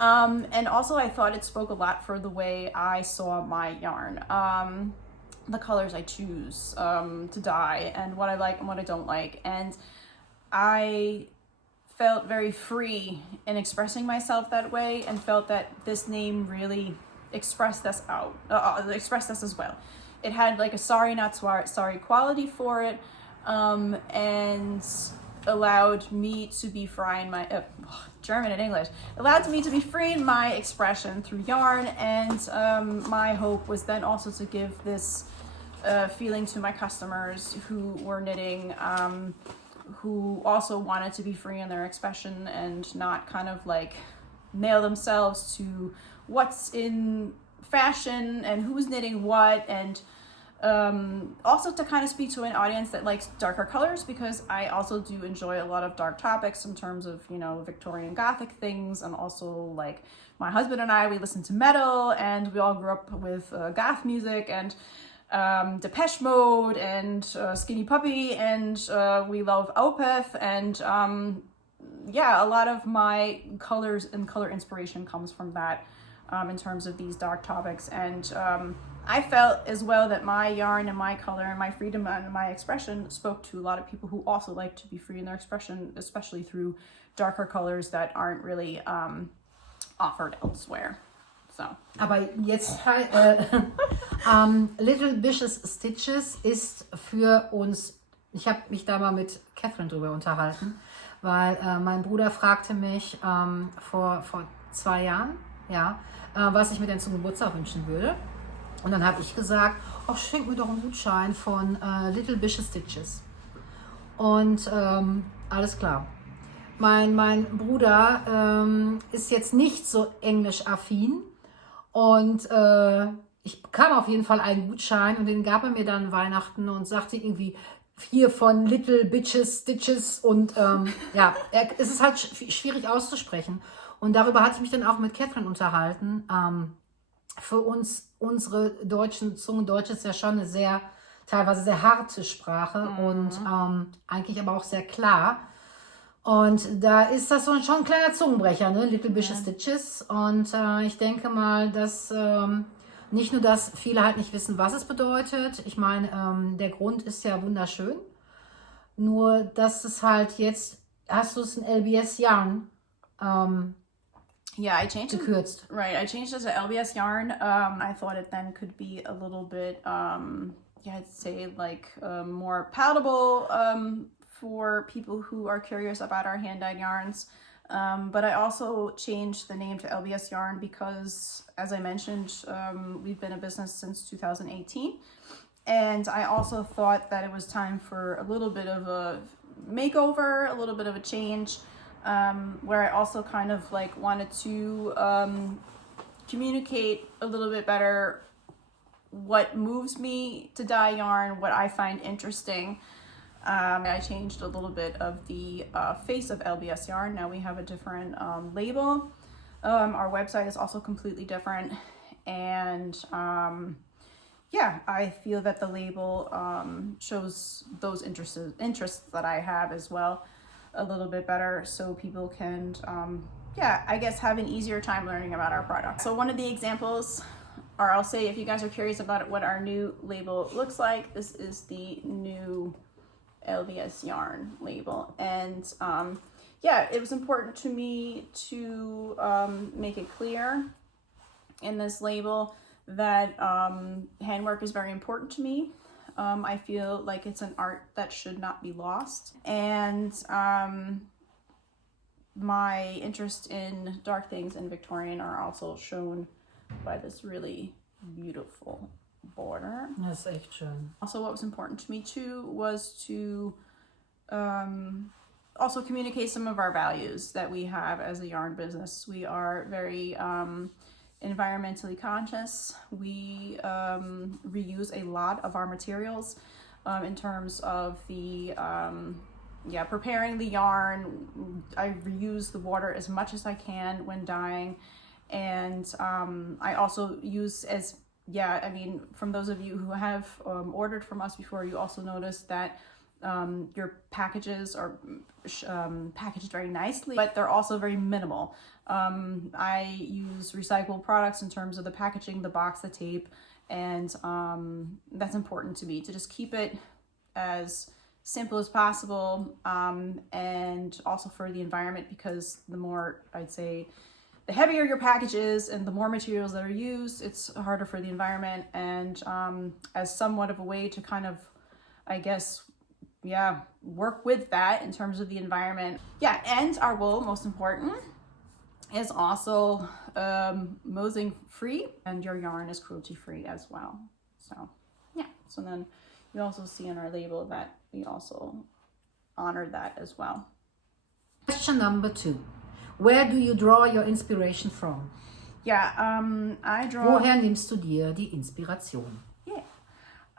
And also I thought it spoke a lot for the way I saw my yarn. The colors I choose to dye, and what I like and what I don't like. And I felt very free in expressing myself that way, and felt that this name really expressed us as well. It had like a sorry not sorry quality for it, and allowed me to be free in my German and English allowed me to be free in my expression through yarn. And my hope was then also to give this feeling to my customers who were knitting, who also wanted to be free in their expression and not kind of like nail themselves to what's in fashion and who's knitting what. And also to kind of speak to an audience that likes darker colors, because I also do enjoy a lot of dark topics in terms of, you know, Victorian Gothic things. And also, like, my husband and I, we listen to metal, and we all grew up with goth music and Depeche Mode and Skinny Puppy, and we love Opeth, and yeah, a lot of my colors and color inspiration comes from that, in terms of these dark topics. And I felt as well that my yarn and my color and my freedom and my expression spoke to a lot of people who also like to be free in their expression, especially through darker colors that aren't really offered elsewhere. So. Aber jetzt Little Vicious Stitches ist für uns, ich habe mich da mal mit Catherine drüber unterhalten, weil mein Bruder fragte mich vor 2 Jahren, ja, was ich mir denn zum Geburtstag wünschen würde. Und dann habe ich gesagt, ach, schenk mir doch einen Gutschein von Little Vicious Stitches. Und alles klar. Mein Bruder ist jetzt nicht so englisch-affin. Und ich bekam auf jeden Fall einen Gutschein, und den gab er mir dann Weihnachten und sagte irgendwie, hier von Little Bitches Stitches. Und ja, es ist halt schwierig auszusprechen. Und darüber hatte ich mich dann auch mit Catherine unterhalten. Für uns, unsere deutschen Zungen, Deutsch ist ja schon eine teilweise sehr harte Sprache und eigentlich aber auch sehr klar. Und da ist das schon ein kleiner Zungenbrecher, ne? Little Vicious Stitches. Und ich denke mal, dass nicht nur, dass viele halt nicht wissen, was es bedeutet. Ich meine, der Grund ist ja wunderschön. Nur, dass es halt jetzt, hast du es in LBS Yarn yeah, I changed gekürzt. Right, I changed it to LBS yarn. I thought it then could be a little bit, yeah, I'd say like more palatable for people who are curious about our hand-dyed yarns. But I also changed the name to LBS yarn because, as I mentioned, we've been a business since 2018. And I also thought that it was time for a little bit of a makeover, a little bit of a change. Where I also kind of like wanted to communicate a little bit better what moves me to dye yarn, what I find interesting. I changed a little bit of the face of LBS yarn. Now we have a different label. Our website is also completely different. And yeah, I feel that the label shows those interests that I have as well a little bit better, so people can, yeah, I guess have an easier time learning about our product. So one of the examples, or I'll say if you guys are curious about what our new label looks like, this is the new LBS yarn label. And yeah, it was important to me to make it clear in this label that handwork is very important to me. I feel like it's an art that should not be lost. And my interest in dark things and Victorian are also shown by this really beautiful border. Das ist echt schön. Also, what was important to me too was to also communicate some of our values that we have as a yarn business. We are very environmentally conscious. We reuse a lot of our materials in terms of the preparing the yarn. I reuse the water as much as I can when dyeing, and I also use I mean, from those of you who have ordered from us before, you also noticed that your packages are packaged very nicely, but they're also very minimal. I use recycled products in terms of the packaging, the box, the tape, and that's important to me, to just keep it as simple as possible, and also for the environment, because the more, I'd say, the heavier your package is and the more materials that are used, it's harder for the environment. And as somewhat of a way to kind of, I guess, work with that in terms of the environment. Yeah, and our wool, most important, is also mosing free, and your yarn is cruelty free as well. So yeah, so then you also see on our label that we also honored that as well. Question number 2. Where do you draw your inspiration from? Yeah, I draw... Woher nimmst du dir die Inspiration?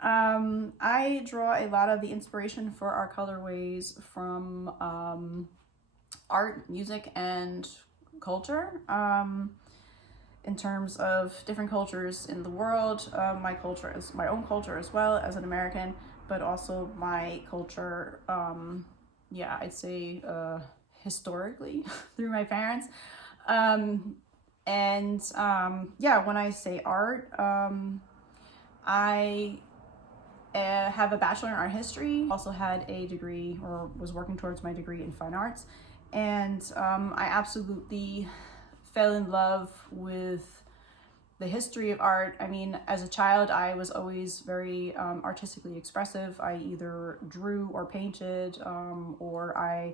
I draw a lot of the inspiration for our colorways from art, music, and culture. In terms of different cultures in the world, my culture is my own culture as well as an American, but also my culture, I'd say historically through my parents. When I say art, I have a bachelor in art history, also had a degree, or was working towards my degree in fine arts, and I absolutely fell in love with the history of art. I mean, as a child, I was always very artistically expressive. I either drew or painted, or I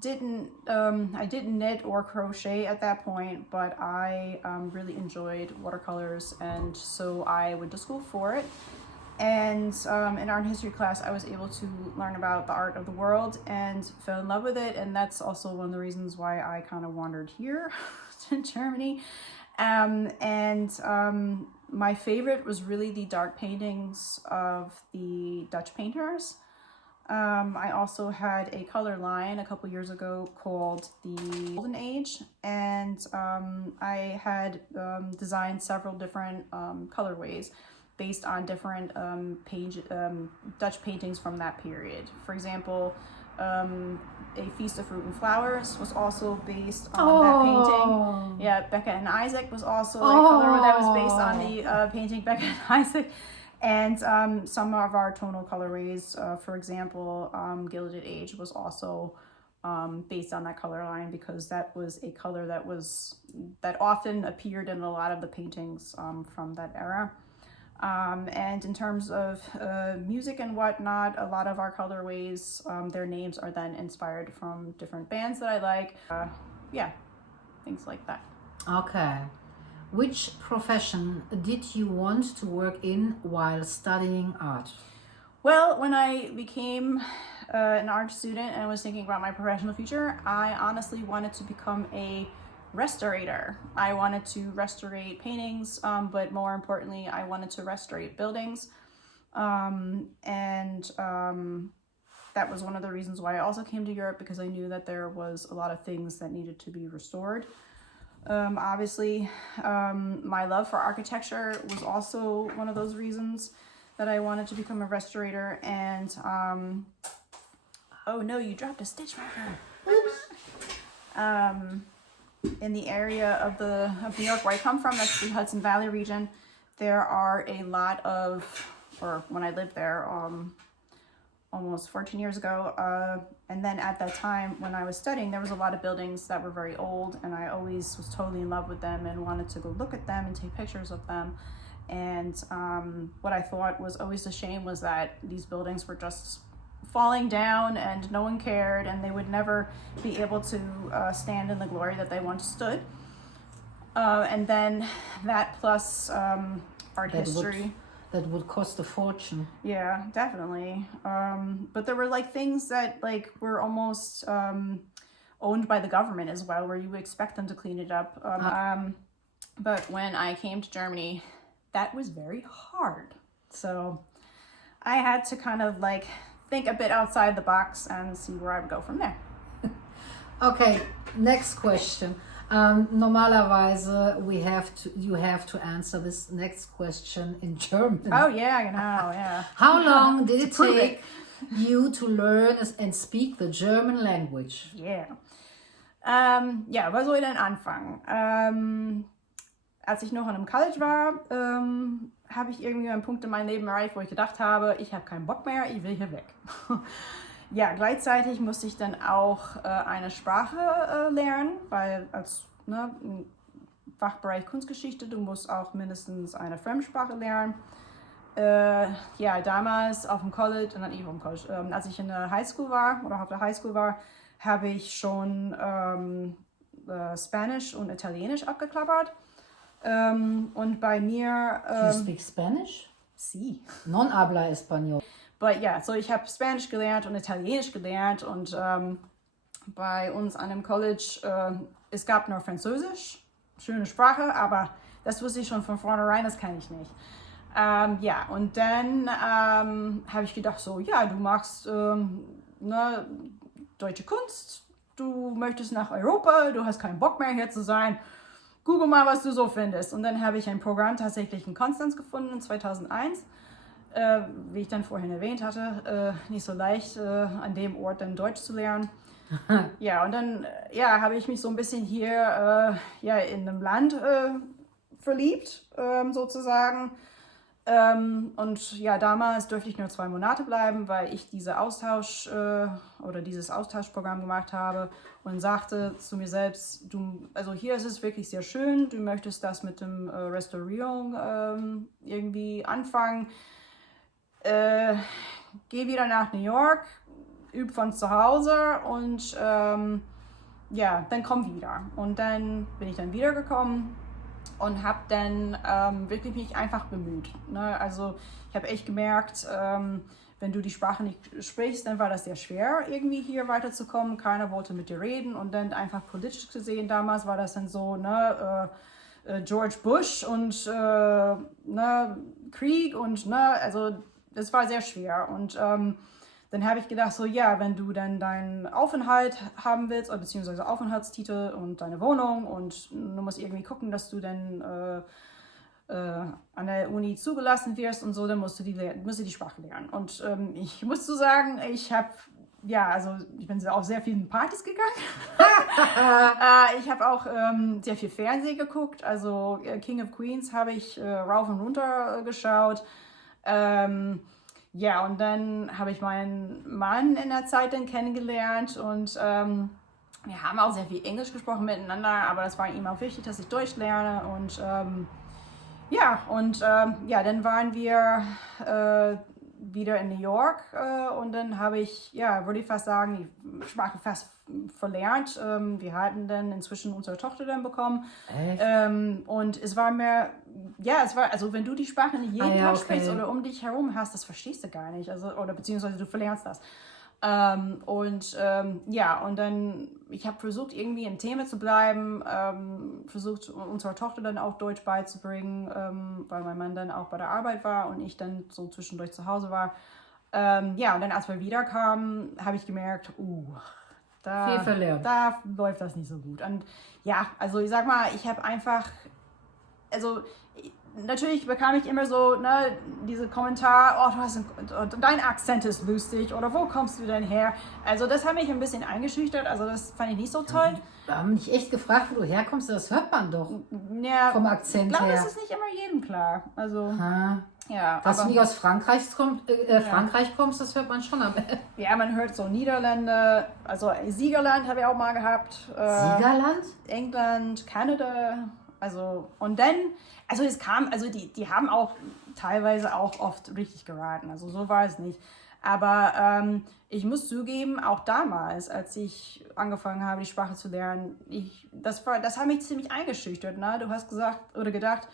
didn't knit or crochet at that point, but I really enjoyed watercolors, and so I went to school for it. And in art history class, I was able to learn about the art of the world and fell in love with it. And that's also one of the reasons why I kind of wandered here to Germany. My favorite was really the dark paintings of the Dutch painters. I also had a color line a couple years ago called the Golden Age, and I had designed several different colorways based on different Dutch paintings from that period. For example, A Feast of Fruit and Flowers was also based on that painting. Yeah, Becca and Isaac was also a color that was based on the painting Becca and Isaac. And some of our tonal colorways, for example, Gilded Age was also based on that color line, because that was a color that often appeared in a lot of the paintings from that era. And in terms of music and whatnot, a lot of our colorways, their names are then inspired from different bands that I like. Things like that. Okay. Which profession did you want to work in while studying art? Well, when I became an art student and was thinking about my professional future, I honestly wanted to become a restorator. I wanted to restaurate paintings, but more importantly, I wanted to restaurate buildings. That was one of the reasons why I also came to Europe, because I knew that there was a lot of things that needed to be restored. Obviously, my love for architecture was also one of those reasons that I wanted to become a restorator. And oh no, you dropped a stitch marker. Oops. In the area of New York where I come from, that's the Hudson Valley region, there are a lot of, or when I lived there almost 14 years ago, and then at that time when I was studying, there was a lot of buildings that were very old, and I always was totally in love with them and wanted to go look at them and take pictures of them. And what I thought was always a shame was that these buildings were just falling down and no one cared, and they would never be able to stand in the glory that they once stood. And then that plus art history. That would cost a fortune. Yeah, definitely. But there were like things that like were almost owned by the government as well, where you would expect them to clean it up. But when I came to Germany, that was very hard. So I had to kind of like think a bit outside the box and see where I would go from there. Okay, next question. Normalerweise you have to answer this next question in German. Oh yeah, genau, yeah. How long did it take? you to learn and speak the German language. Yeah. Ja, was soll ich denn anfangen? Als ich noch in einem College war, habe ich irgendwie einen Punkt in meinem Leben erreicht, wo ich gedacht habe, ich habe keinen Bock mehr, ich will hier weg. Ja, gleichzeitig musste ich dann auch eine Sprache lernen, weil als im Fachbereich Kunstgeschichte, du musst auch mindestens eine Fremdsprache lernen. Ja, damals auf dem College, als ich in der Highschool war oder auf der Highschool war, habe ich schon Spanisch und Italienisch abgeklappert. Und bei mir... You speak Spanish? Sí. Non habla español. But yeah, so ich habe Spanisch gelernt und Italienisch gelernt und bei uns an dem College, es gab nur Französisch, schöne Sprache, aber das wusste ich schon von vornherein, das kann ich nicht. Ja, und dann habe ich gedacht so, ja, du machst deutsche Kunst, du möchtest nach Europa, du hast keinen Bock mehr hier zu sein, google mal, was du so findest. Und dann habe ich ein Programm tatsächlich in Konstanz gefunden, 2001. Wie ich dann vorhin erwähnt hatte, nicht so leicht an dem Ort dann Deutsch zu lernen. Ja, und dann habe ich mich so ein bisschen hier in einem Land verliebt, sozusagen. Und ja, damals durfte ich nur 2 Monate bleiben, weil ich dieses Austauschprogramm gemacht habe und sagte zu mir selbst, also hier ist es wirklich sehr schön, du möchtest das mit dem Restaurierung irgendwie anfangen. Geh wieder nach New York, üb von zu Hause und dann komm wieder. Und dann bin ich dann wiedergekommen und habe dann wirklich mich einfach bemüht. Ne? Also ich habe echt gemerkt, wenn du die Sprache nicht sprichst, dann war das sehr schwer, irgendwie hier weiterzukommen. Keiner wollte mit dir reden und dann einfach politisch gesehen, damals war das dann so, George Bush und Krieg und also das war sehr schwer und dann habe ich gedacht, so ja, wenn du dann deinen Aufenthalt haben willst, oder beziehungsweise Aufenthaltstitel und deine Wohnung und du musst irgendwie gucken, dass du dann an der Uni zugelassen wirst und so, dann musst du die Sprache lernen. Und ich muss so sagen, ich bin auf sehr vielen Partys gegangen. Ich habe auch sehr viel Fernsehen geguckt, also King of Queens habe ich rauf und runter geschaut. Ja, und dann habe ich meinen Mann in der Zeit dann kennengelernt und wir haben auch sehr viel Englisch gesprochen miteinander, aber das war ihm auch wichtig, dass ich Deutsch lerne und dann waren wir wieder in New York und dann habe ich, würde ich fast sagen, die Sprache fast verlernt. Wir hatten dann inzwischen unsere Tochter dann bekommen. Und es war mir, also wenn du die Sprache nicht jeden Tag sprichst oder um dich herum hast, das verstehst du gar nicht, oder beziehungsweise du verlernst das. Und dann, ich habe versucht, irgendwie im Thema zu bleiben, versucht, unserer Tochter dann auch Deutsch beizubringen, weil mein Mann dann auch bei der Arbeit war und ich dann so zwischendurch zu Hause war. Und dann, als wir wiederkamen, habe ich gemerkt, da läuft das nicht so gut. Und ja, also ich sag mal, ich habe einfach, natürlich bekam ich immer so, diese Kommentar, dein Akzent ist lustig oder wo kommst du denn her? Also das hat mich ein bisschen eingeschüchtert, also das fand ich nicht so toll. Wir haben dich echt gefragt, wo du herkommst, das hört man doch vom Akzent her. Ich glaube, das ist nicht immer jedem klar. Also, dass du nicht aus Frankreich kommst, das hört man schon. Ja, man hört so Niederlande, also Siegerland habe ich auch mal gehabt. Siegerland? England, Kanada. Also, und dann, also es kam, also die haben auch teilweise auch oft richtig geraten, also so war es nicht. Aber ich muss zugeben, auch damals, als ich angefangen habe, die Sprache zu lernen, das hat mich ziemlich eingeschüchtert. Ne? Du hast gesagt oder gedacht,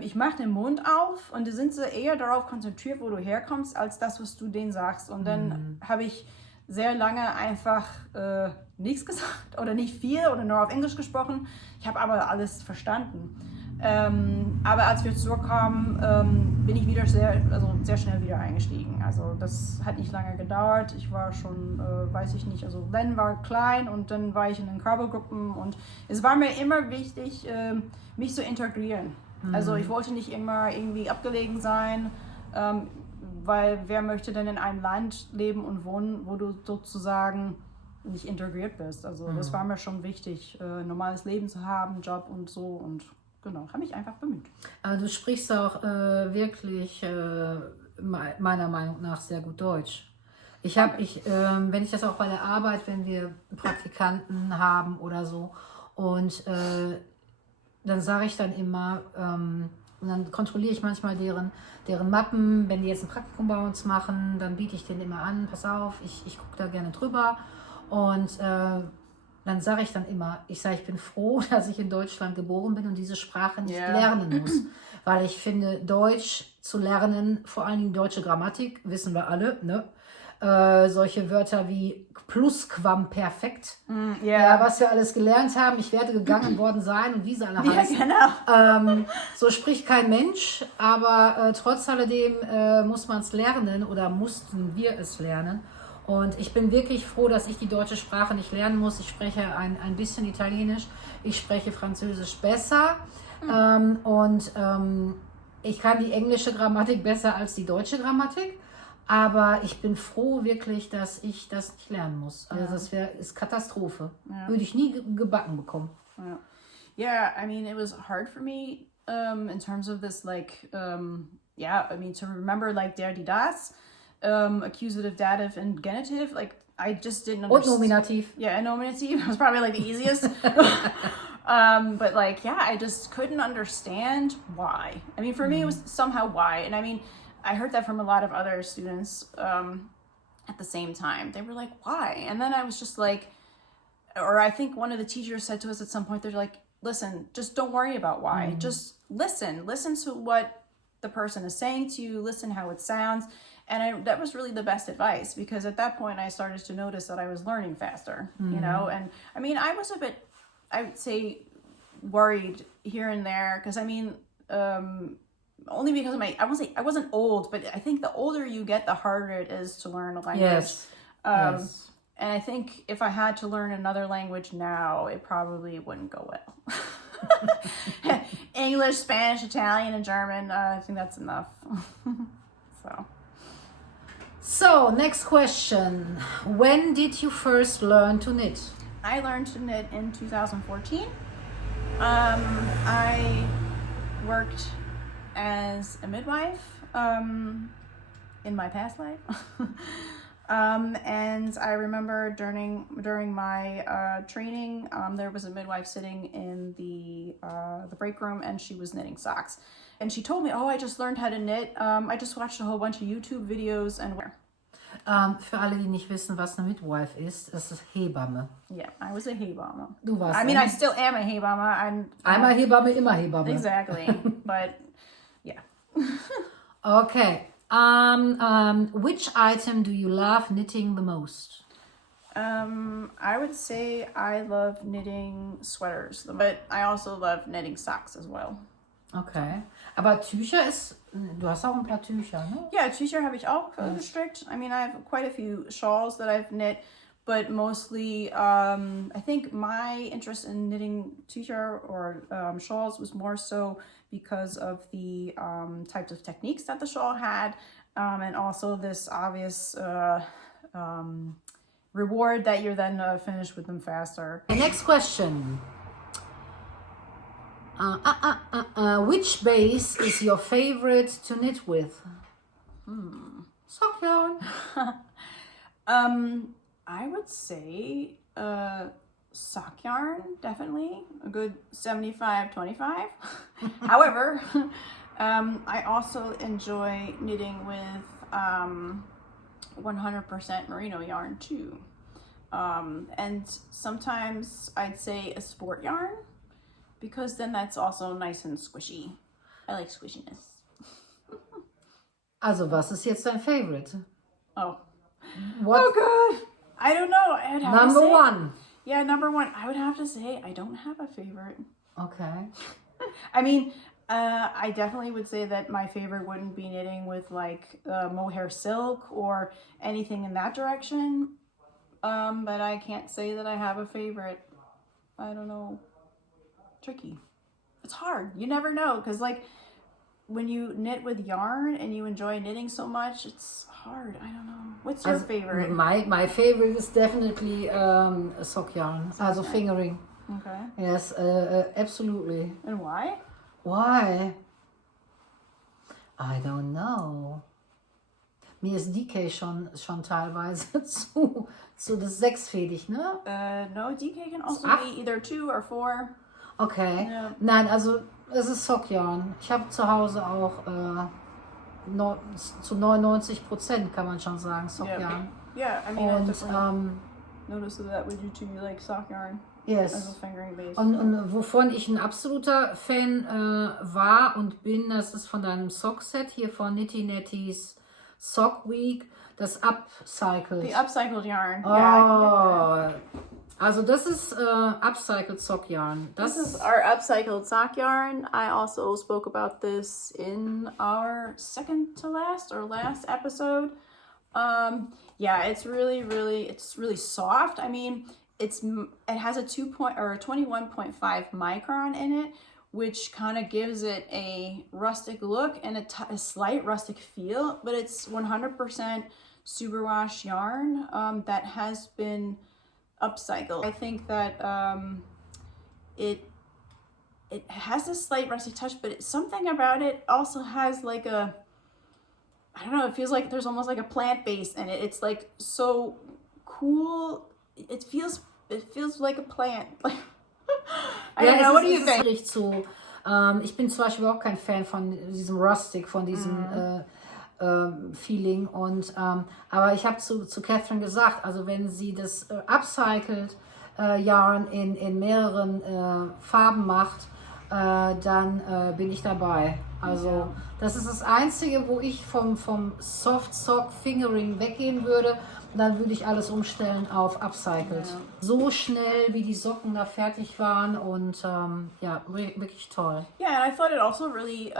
ich mache den Mund auf und die sind so eher darauf konzentriert, wo du herkommst, als das, was du denen sagst. Und dann habe ich sehr lange einfach nichts gesagt oder nicht viel oder nur auf Englisch gesprochen. Ich habe aber alles verstanden. Aber als wir zurückkamen, bin ich wieder sehr schnell wieder eingestiegen. Also das hat nicht lange gedauert. Ich war schon, weiß ich nicht, also Len war klein und dann war ich in den Krabbelgruppen und es war mir immer wichtig, mich zu integrieren. Also ich wollte nicht immer irgendwie abgelegen sein. weil wer möchte denn in einem Land leben und wohnen, wo du sozusagen nicht integriert bist? Also das war mir schon wichtig, normales Leben zu haben, Job und so und genau, habe mich einfach bemüht. Aber du sprichst auch wirklich meiner Meinung nach sehr gut Deutsch. Wenn ich das auch bei der Arbeit, wenn wir Praktikanten haben oder so und dann sage ich dann immer, und dann kontrolliere ich manchmal deren Mappen, wenn die jetzt ein Praktikum bei uns machen, dann biete ich denen immer an, pass auf, ich gucke da gerne drüber und dann sage ich dann immer, ich bin froh, dass ich in Deutschland geboren bin und diese Sprache nicht lernen muss, weil ich finde, Deutsch zu lernen, vor allen Dingen deutsche Grammatik, wissen wir alle, ne? Solche Wörter wie Plusquamperfekt, was wir alles gelernt haben. Ich werde gegangen worden sein und wie sie alle heißen. Genau. So spricht kein Mensch, aber trotz alledem muss man es lernen oder mussten wir es lernen. Und ich bin wirklich froh, dass ich die deutsche Sprache nicht lernen muss. Ich spreche ein bisschen Italienisch, ich spreche Französisch besser ich kann die englische Grammatik besser als die deutsche Grammatik. Aber ich bin froh wirklich, dass ich das nicht lernen muss. Also das ist Katastrophe. Würde ich nie gebacken bekommen. Yeah, I mean, it was hard for me in terms of this, like, to remember, like, der, die, das, accusative, dative, and genitive. Like, I just didn't understand. Und Nominativ. Yeah, nominative was probably, like, the easiest. But, like, yeah, I just couldn't understand why. I mean, for me, it was somehow why. And I mean, I heard that from a lot of other students at the same time. They were like, why? And then I was just like, or I think one of the teachers said to us at some point, they're like, listen, just don't worry about why. Just listen to what the person is saying to you, listen how it sounds. And that was really the best advice, because at that point I started to notice that I was learning faster, you know? And I mean, I was a bit, I would say, worried here and there, because I mean, only because of I wasn't old, but I think the older you get, the harder it is to learn a language. Yes. And I think if I had to learn another language now, it probably wouldn't go well. English, Spanish, Italian, and German, I think that's enough. So, next question. When did you first learn to knit? I learned to knit in 2014. I worked as a midwife in my past life. And I remember during my training, there was a midwife sitting in the break room, and she was knitting socks. And she told me, oh, I just learned how to knit. I just watched a whole bunch of YouTube videos and für alle, die nicht wissen, was eine Midwife ist, das ist Hebamme. Yeah, I was a Hebamme. Du warst I still am a Hebamme. Einmal Hebamme, immer Hebamme. Exactly, but yeah. Okay. Which item do you love knitting the most? I would say I love knitting sweaters, but I also love knitting socks as well. Okay. Aber Tücher du hast auch ein paar Tücher, ne? Yeah, Tücher habe ich auch gestrickt. I mean, I have quite a few shawls that I've knit, but mostly, I think my interest in knitting Tücher or shawls was more so because of the types of techniques that the shawl had, and also this obvious reward that you're then finished with them faster. The next question. Which base is your favorite to knit with? Sock yarn. I would say sock yarn, definitely. A good 75-25. However, I also enjoy knitting with 100% merino yarn too. And sometimes I'd say a sport yarn, because then that's also nice and squishy. I like squishiness. Also, was ist jetzt dein Favorite? Oh. What? Oh, God. I don't know. I'd have Number to say, one. Yeah, number one. I would have to say I don't have a favorite. Okay. I mean, I definitely would say that my favorite wouldn't be knitting with like mohair silk or anything in that direction. But I can't say that I have a favorite. I don't know. Tricky. It's hard. You never know, because like when you knit with yarn and you enjoy knitting so much, it's hard. I don't know. What's your favorite? My favorite is definitely sock yarn, also fingering. Okay. Yes, absolutely. And why? Why? I don't know. Mir ist DK schon teilweise zu das sechsfädig, ne? No, DK can also Ach. be either 2 or 4. Okay. Ja. Nein, also es ist Sockjarn. Ich habe zu Hause auch zu 99% kann man schon sagen Sockjarn. Yeah, I mean, I Und definitely noticed that with you too. You like sock yarn. yes. Also fingering based. Und wovon ich ein absoluter Fan war und bin, das ist von deinem Sockset hier von Nitty Netties Sock Week, das Upcycled. The upcycled yarn. Oh, Yeah. also das ist Upcycled Sock Yarn. This is our upcycled sock yarn. I also spoke about this in our second to last or last episode. Yeah, it's really soft. I mean, it has a 21.5 micron in it, which kind of gives it a rustic look and a slight rustic feel, but it's 100% superwash yarn that has been upcycled. I think that it has a slight rustic touch, but something about it also has like a, I don't know, it feels like there's almost like a plant base in it. It's like so cool. It feels like a plant. I don't know, what do you think? Ich bin zum Beispiel überhaupt kein Fan von diesem Rustic, von diesem Feeling. Und aber ich habe zu Catherine gesagt, also wenn sie das upcycled Yarn in mehreren Farben macht, dann bin ich dabei. Also das ist das Einzige, wo ich vom Soft Sock Fingering weggehen würde. Dann würde ich alles umstellen auf Upcycled. Ja. So schnell, wie die Socken da fertig waren und ja, wirklich toll. Yeah, and I thought it also really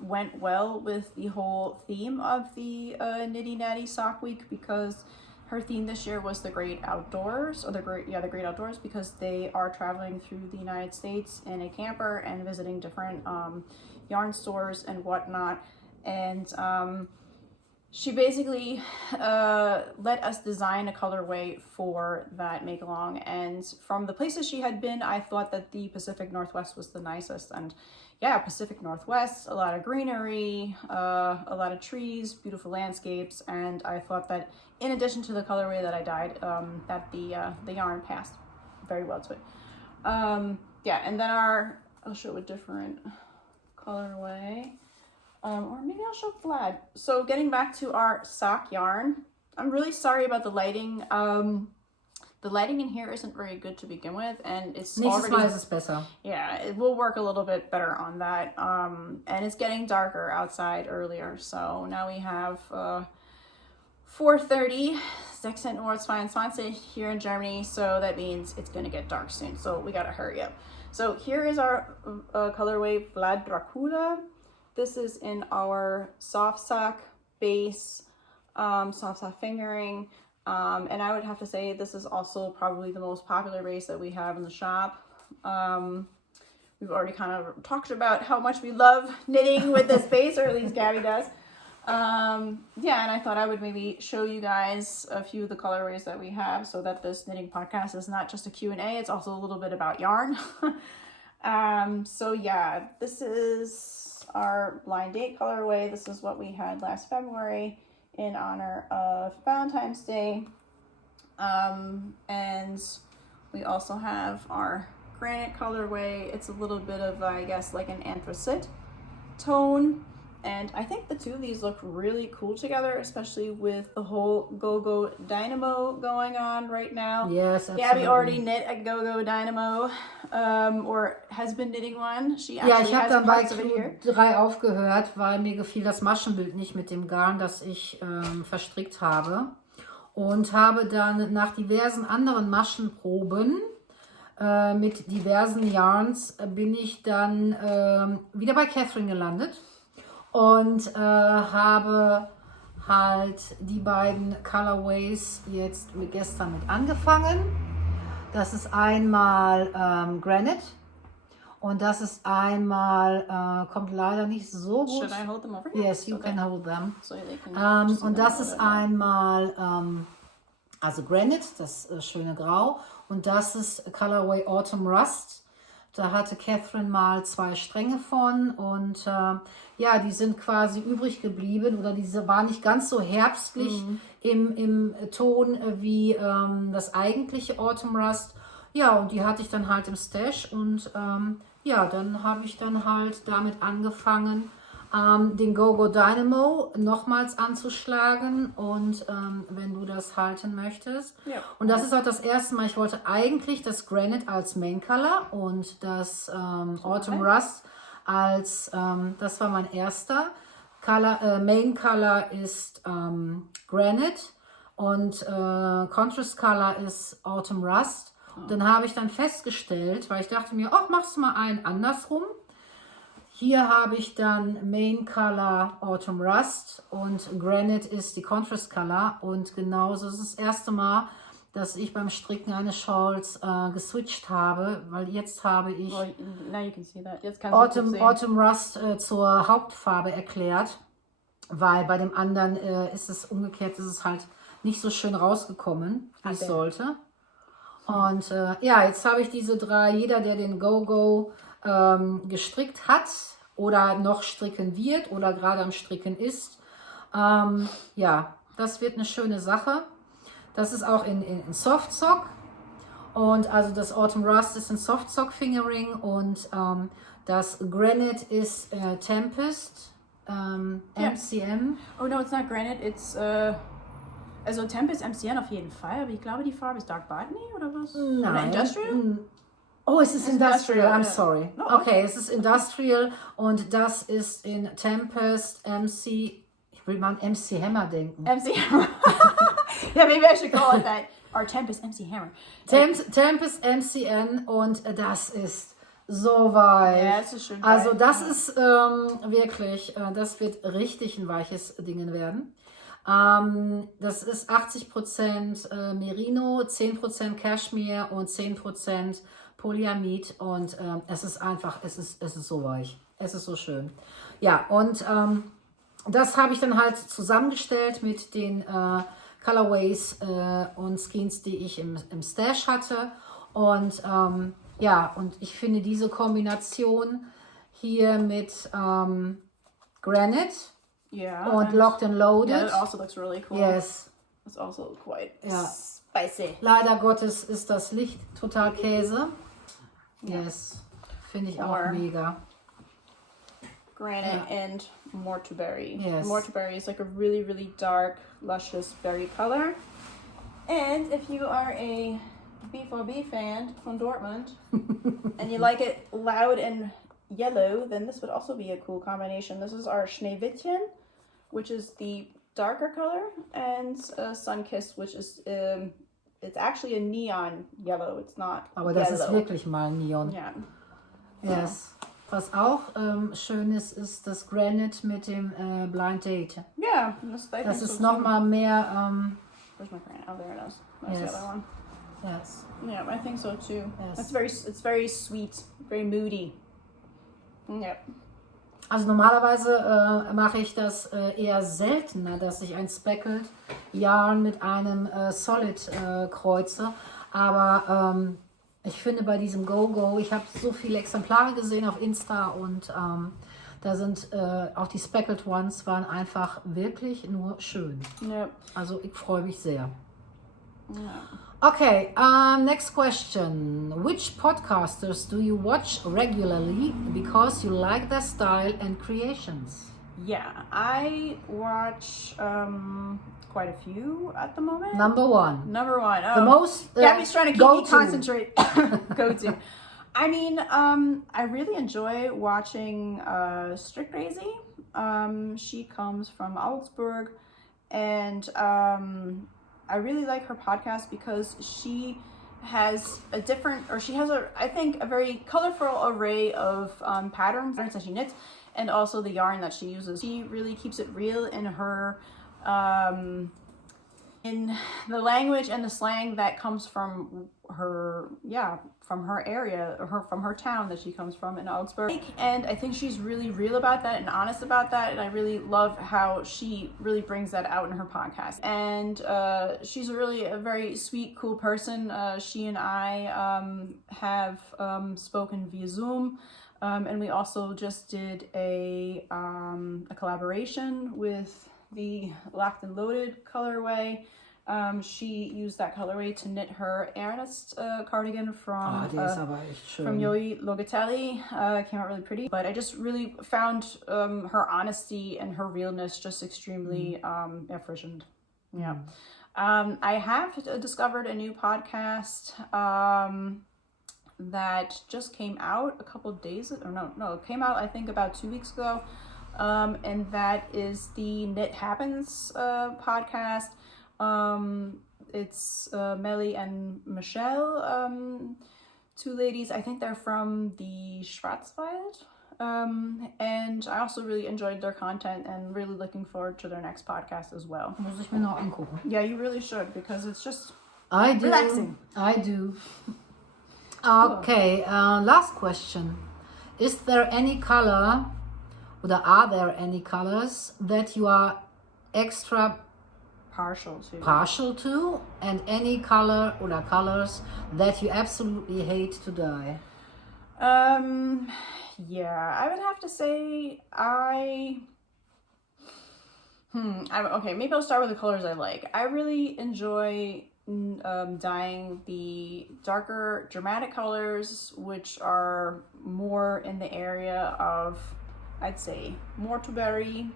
went well with the whole theme of the Nitty Natty Sock Week, because her theme this year was the Great Outdoors, or the Great Outdoors, because they are traveling through the United States in a camper and visiting different yarn stores and whatnot. And she basically let us design a colorway for that make along, and from the places she had been, I thought that the Pacific Northwest was the nicest. And yeah, Pacific Northwest, a lot of greenery, a lot of trees, beautiful landscapes, and I thought that in addition to the colorway that I dyed, that the yarn passed very well to it. Yeah, and then I'll show a different colorway. Or maybe I'll show Vlad. So getting back to our sock yarn, I'm really sorry about the lighting. The lighting in here isn't very good to begin with, and it's Nächstes Mal ist es besser. Yeah, it will work a little bit better on that. And it's getting darker outside earlier, so now we have 4:30, 16:22 here in Germany, so that means it's gonna get dark soon. So we gotta hurry up. So here is our colorway Vlad Dracula. This is in our soft sock base, soft sock fingering, and I would have to say this is also probably the most popular base that we have in the shop. We've already kind of talked about how much we love knitting with this base, or at least Gabby does. Yeah, and I thought I would maybe show you guys a few of the colorways that we have, so that this knitting podcast is not just a Q&A, it's also a little bit about yarn. So yeah, this is our blind date colorway. This is what we had last February in honor of Valentine's Day. And we also have our granite colorway. It's a little bit of, I guess, like an anthracite tone. And I think the two of these look really cool together, especially with the whole GoGo Dynamo going on right now. Yes, absolutely. Gabby already knit a GoGo Dynamo, or has been knitting one. She actually ja, ich habe dann bei parts of it here. Q3 aufgehört, weil mir gefiel das Maschenbild nicht mit dem Garn, das ich verstrickt habe. Und habe dann nach diversen anderen Maschenproben mit diversen Yarns bin ich dann wieder bei Catherine gelandet. Und habe halt die beiden Colorways jetzt gestern mit angefangen. Das ist einmal Granite Und das ist einmal, kommt leider nicht so gut. Should I hold them over here? Yes, you can hold them. So they can just Und das hold ist it. einmal, also Granite, das schöne Grau. Und das ist Colorway Autumn Rust. Da hatte Catherine mal 2 Stränge von. Und ja, die sind quasi übrig geblieben. Oder diese war nicht ganz so herbstlich im Ton wie das eigentliche Autumn Rust. Ja, und die hatte ich dann halt im Stash. Und ja, dann habe ich dann halt damit angefangen, den GoGo Dynamo nochmals anzuschlagen und wenn du das halten möchtest. Ja. Und das ist auch das erste Mal, ich wollte eigentlich das Granite als Main Color und das Autumn Rust als, das war mein erster Color. Main Color ist Granite und Contrast Color ist Autumn Rust. Und dann habe ich dann festgestellt, weil ich dachte mir, ach, machst du mal einen andersrum. Hier habe ich dann Main Color Autumn Rust und Granite ist die Contrast Color. Und genauso ist das erste Mal, dass ich beim Stricken eines Shawls geswitcht habe, weil jetzt habe ich Well, now you can see that. Jetzt kannst du sehen. Autumn Rust zur Hauptfarbe erklärt, weil bei dem anderen ist es umgekehrt, ist es halt nicht so schön rausgekommen, wie es sollte. Und ja, jetzt habe ich diese 3, jeder, der den GoGo gestrickt hat oder noch stricken wird oder gerade am Stricken ist. Ja, das wird eine schöne Sache. Das ist auch in Softsock. Und also das Autumn Rust ist in Softsock Fingering und das Granite ist Tempest MCM. Oh no, it's not Granite, it's also Tempest MCN auf jeden Fall, aber ich glaube die Farbe ist Dark Botany oder was? Oder Nein. Industrial? Oh, es ist Industrial, I'm ja. sorry. Oh. Okay, es ist Industrial und das ist in Tempest MC, ich will mal an MC Hammer denken. MC Hammer. Yeah, maybe I should call it that. Or Tempest MC Hammer. Tempest MCN und das ist so weich. Ja, es ist schön Also weich, das ja. ist wirklich, das wird richtig ein weiches Ding werden. Das ist 80% Merino, 10% Cashmere und 10% Polyamid und es ist einfach, es ist so weich. Es ist so schön. Ja, und das habe ich dann halt zusammengestellt mit den Colorways und Skeins, die ich im Stash hatte. Und ja, und ich finde diese Kombination hier mit Granite Yeah. und Locked and Loaded. Yeah, that also looks really cool. Yes. It's also quite Ja. spicy. Leider Gottes ist das Licht total Käse. Yes. Finde ich auch Or- mega. Granite and Mortuberry. Yes. Mortuberry is like a really, really dark, luscious berry color. And if you are a B4B fan from Dortmund and you like it loud and yellow, then this would also be a cool combination. This is our Schneewittchen, which is the darker color, and Sunkissed, which is it's actually a neon yellow. It's not Aber das yellow. ist wirklich mal Neon. Yeah. Yes. Was auch schön ist das Granite mit dem Blind Date. Yeah. I Das think ist so noch too. mal mehr. Where's my granite? Oh, there it is. That's Yes. the other one. Yes. Yeah, I think so too. Yes. It's very sweet, very moody. Yep. Also normalerweise mache ich das eher seltener, dass ich ein Speckled Yarn mit einem Solid kreuze. Aber ich finde bei diesem GoGo, ich habe so viele Exemplare gesehen auf Insta und da sind auch die Speckled Ones waren einfach wirklich nur schön. Yep. Also ich freue mich sehr. Yeah. Okay, next question. Which podcasters do you watch regularly because you like their style and creations? Yeah, I watch quite a few at the moment. Number one. Number one. Oh. The most Gabby's trying to keep go me to. concentrate. Go to. I mean, I really enjoy watching Strict Crazy. She comes from Augsburg, and I really like her podcast because she has a different, or she has I think, a very colorful array of patterns that she knits, and also the yarn that she uses. She really keeps it real in her, in the language and the slang that comes from from her area, from her town that she comes from in Augsburg. And I think she's really real about that and honest about that, and I really love how she really brings that out in her podcast. And she's really a very sweet, cool person. She and I have spoken via Zoom, and we also just did a collaboration with the Locked and Loaded colorway. She used that colorway to knit her Ernest cardigan from Joey Logatelli. Came out really pretty, but I just really found her honesty and her realness just extremely efficient. Yeah. I have discovered a new podcast that just came out a couple of days, or no, it came out I think about 2 weeks ago, and that is the Knit Happens podcast. It's Melly and Michelle, two ladies. I think they're from the Schwarzwald. And I also really enjoyed their content and really looking forward to their next podcast as well. Muss ich mir noch angucken. Yeah, you really should, because it's just relaxing. I do. Okay, last question. Is there any color, or are there any colors that you are extra partial to, and any color or colors that you absolutely hate to dye? Yeah, I would have to say okay, maybe I'll start with the colors I like. I really enjoy dyeing the darker dramatic colors, which are more in the area of, I'd say, mortar berry,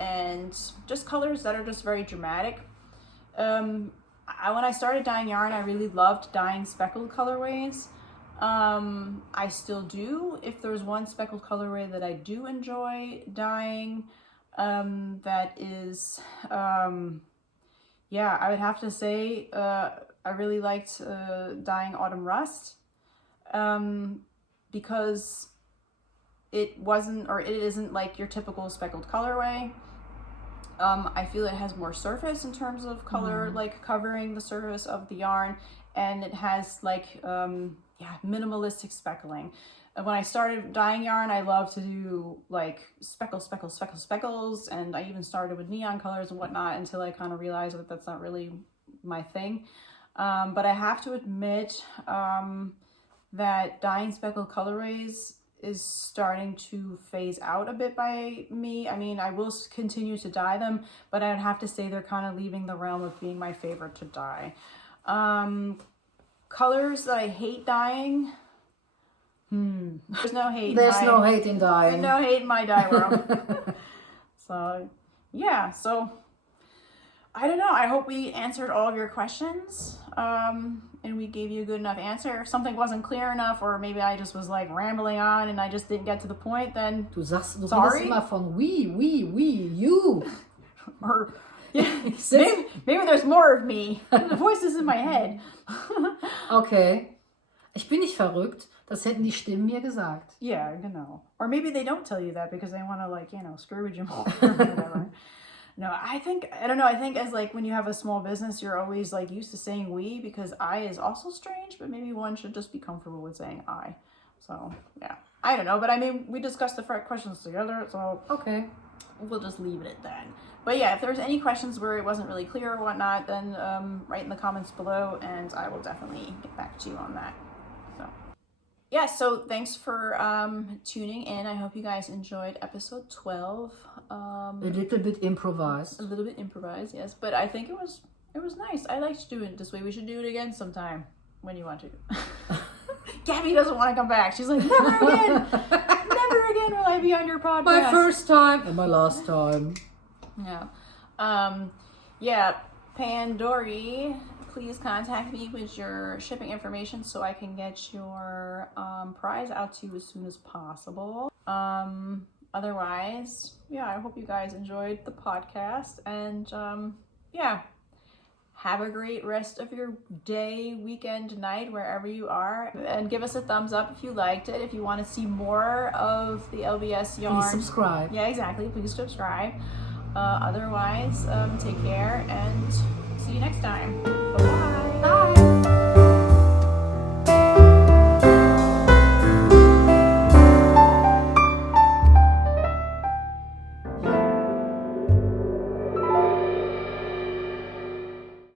and just colors that are just very dramatic. When I started dyeing yarn, I really loved dyeing speckled colorways. I still do. If there's one speckled colorway that I do enjoy dyeing, that is, I would have to say, I really liked dyeing Autumn Rust, because it isn't like your typical speckled colorway. I feel it has more surface in terms of color, like covering the surface of the yarn, and it has like minimalistic speckling. And when I started dyeing yarn, I love to do like speckles, and I even started with neon colors and whatnot until I kind of realized that that's not really my thing. But I have to admit that dyeing speckled colorways is starting to phase out a bit by me. I mean, I will continue to dye them, but I would have to say they're kind of leaving the realm of being my favorite to dye. Colors that I hate dyeing. There's no hate. There's no hate in dyeing. There's no hate in my dye world. So, yeah. So, I don't know. I hope we answered all of your questions. And we gave you a good enough answer. If something wasn't clear enough, or maybe I just was like rambling on and I just didn't get to the point, then du sorry. Redest immer von we, you. Or maybe there's more of me. The voices in my head. Okay. Ich bin nicht verrückt. Das hätten die Stimmen mir gesagt. Yeah, genau. Or maybe they don't tell you that because they want to, like, screw with you more or whatever. No, I think as like when you have a small business, you're always like used to saying we, because I is also strange, but maybe one should just be comfortable with saying I. So, yeah. I don't know, but I mean, we discussed the questions together, so okay. We'll just leave it at that. But yeah, if there's any questions where it wasn't really clear or whatnot, then write in the comments below, and I will definitely get back to you on that. So, yeah, so thanks for tuning in. I hope you guys enjoyed episode 12. A little bit improvised. A little bit improvised, yes. But I think it was nice. I liked doing it this way. We should do it again sometime when you want to. Gabby doesn't want to come back. She's like, never again. Never again will I be on your podcast. My first time and my last time. Yeah. Yeah, Pandori, please contact me with your shipping information so I can get your prize out to you as soon as possible. Otherwise, yeah, I hope you guys enjoyed the podcast, and yeah, have a great rest of your day, weekend, night, wherever you are, and give us a thumbs up if you liked it. If you want to see more of the LBS yarn, please subscribe. Yeah, exactly. Please subscribe. Otherwise, take care and see you next time. Bye-bye. Bye!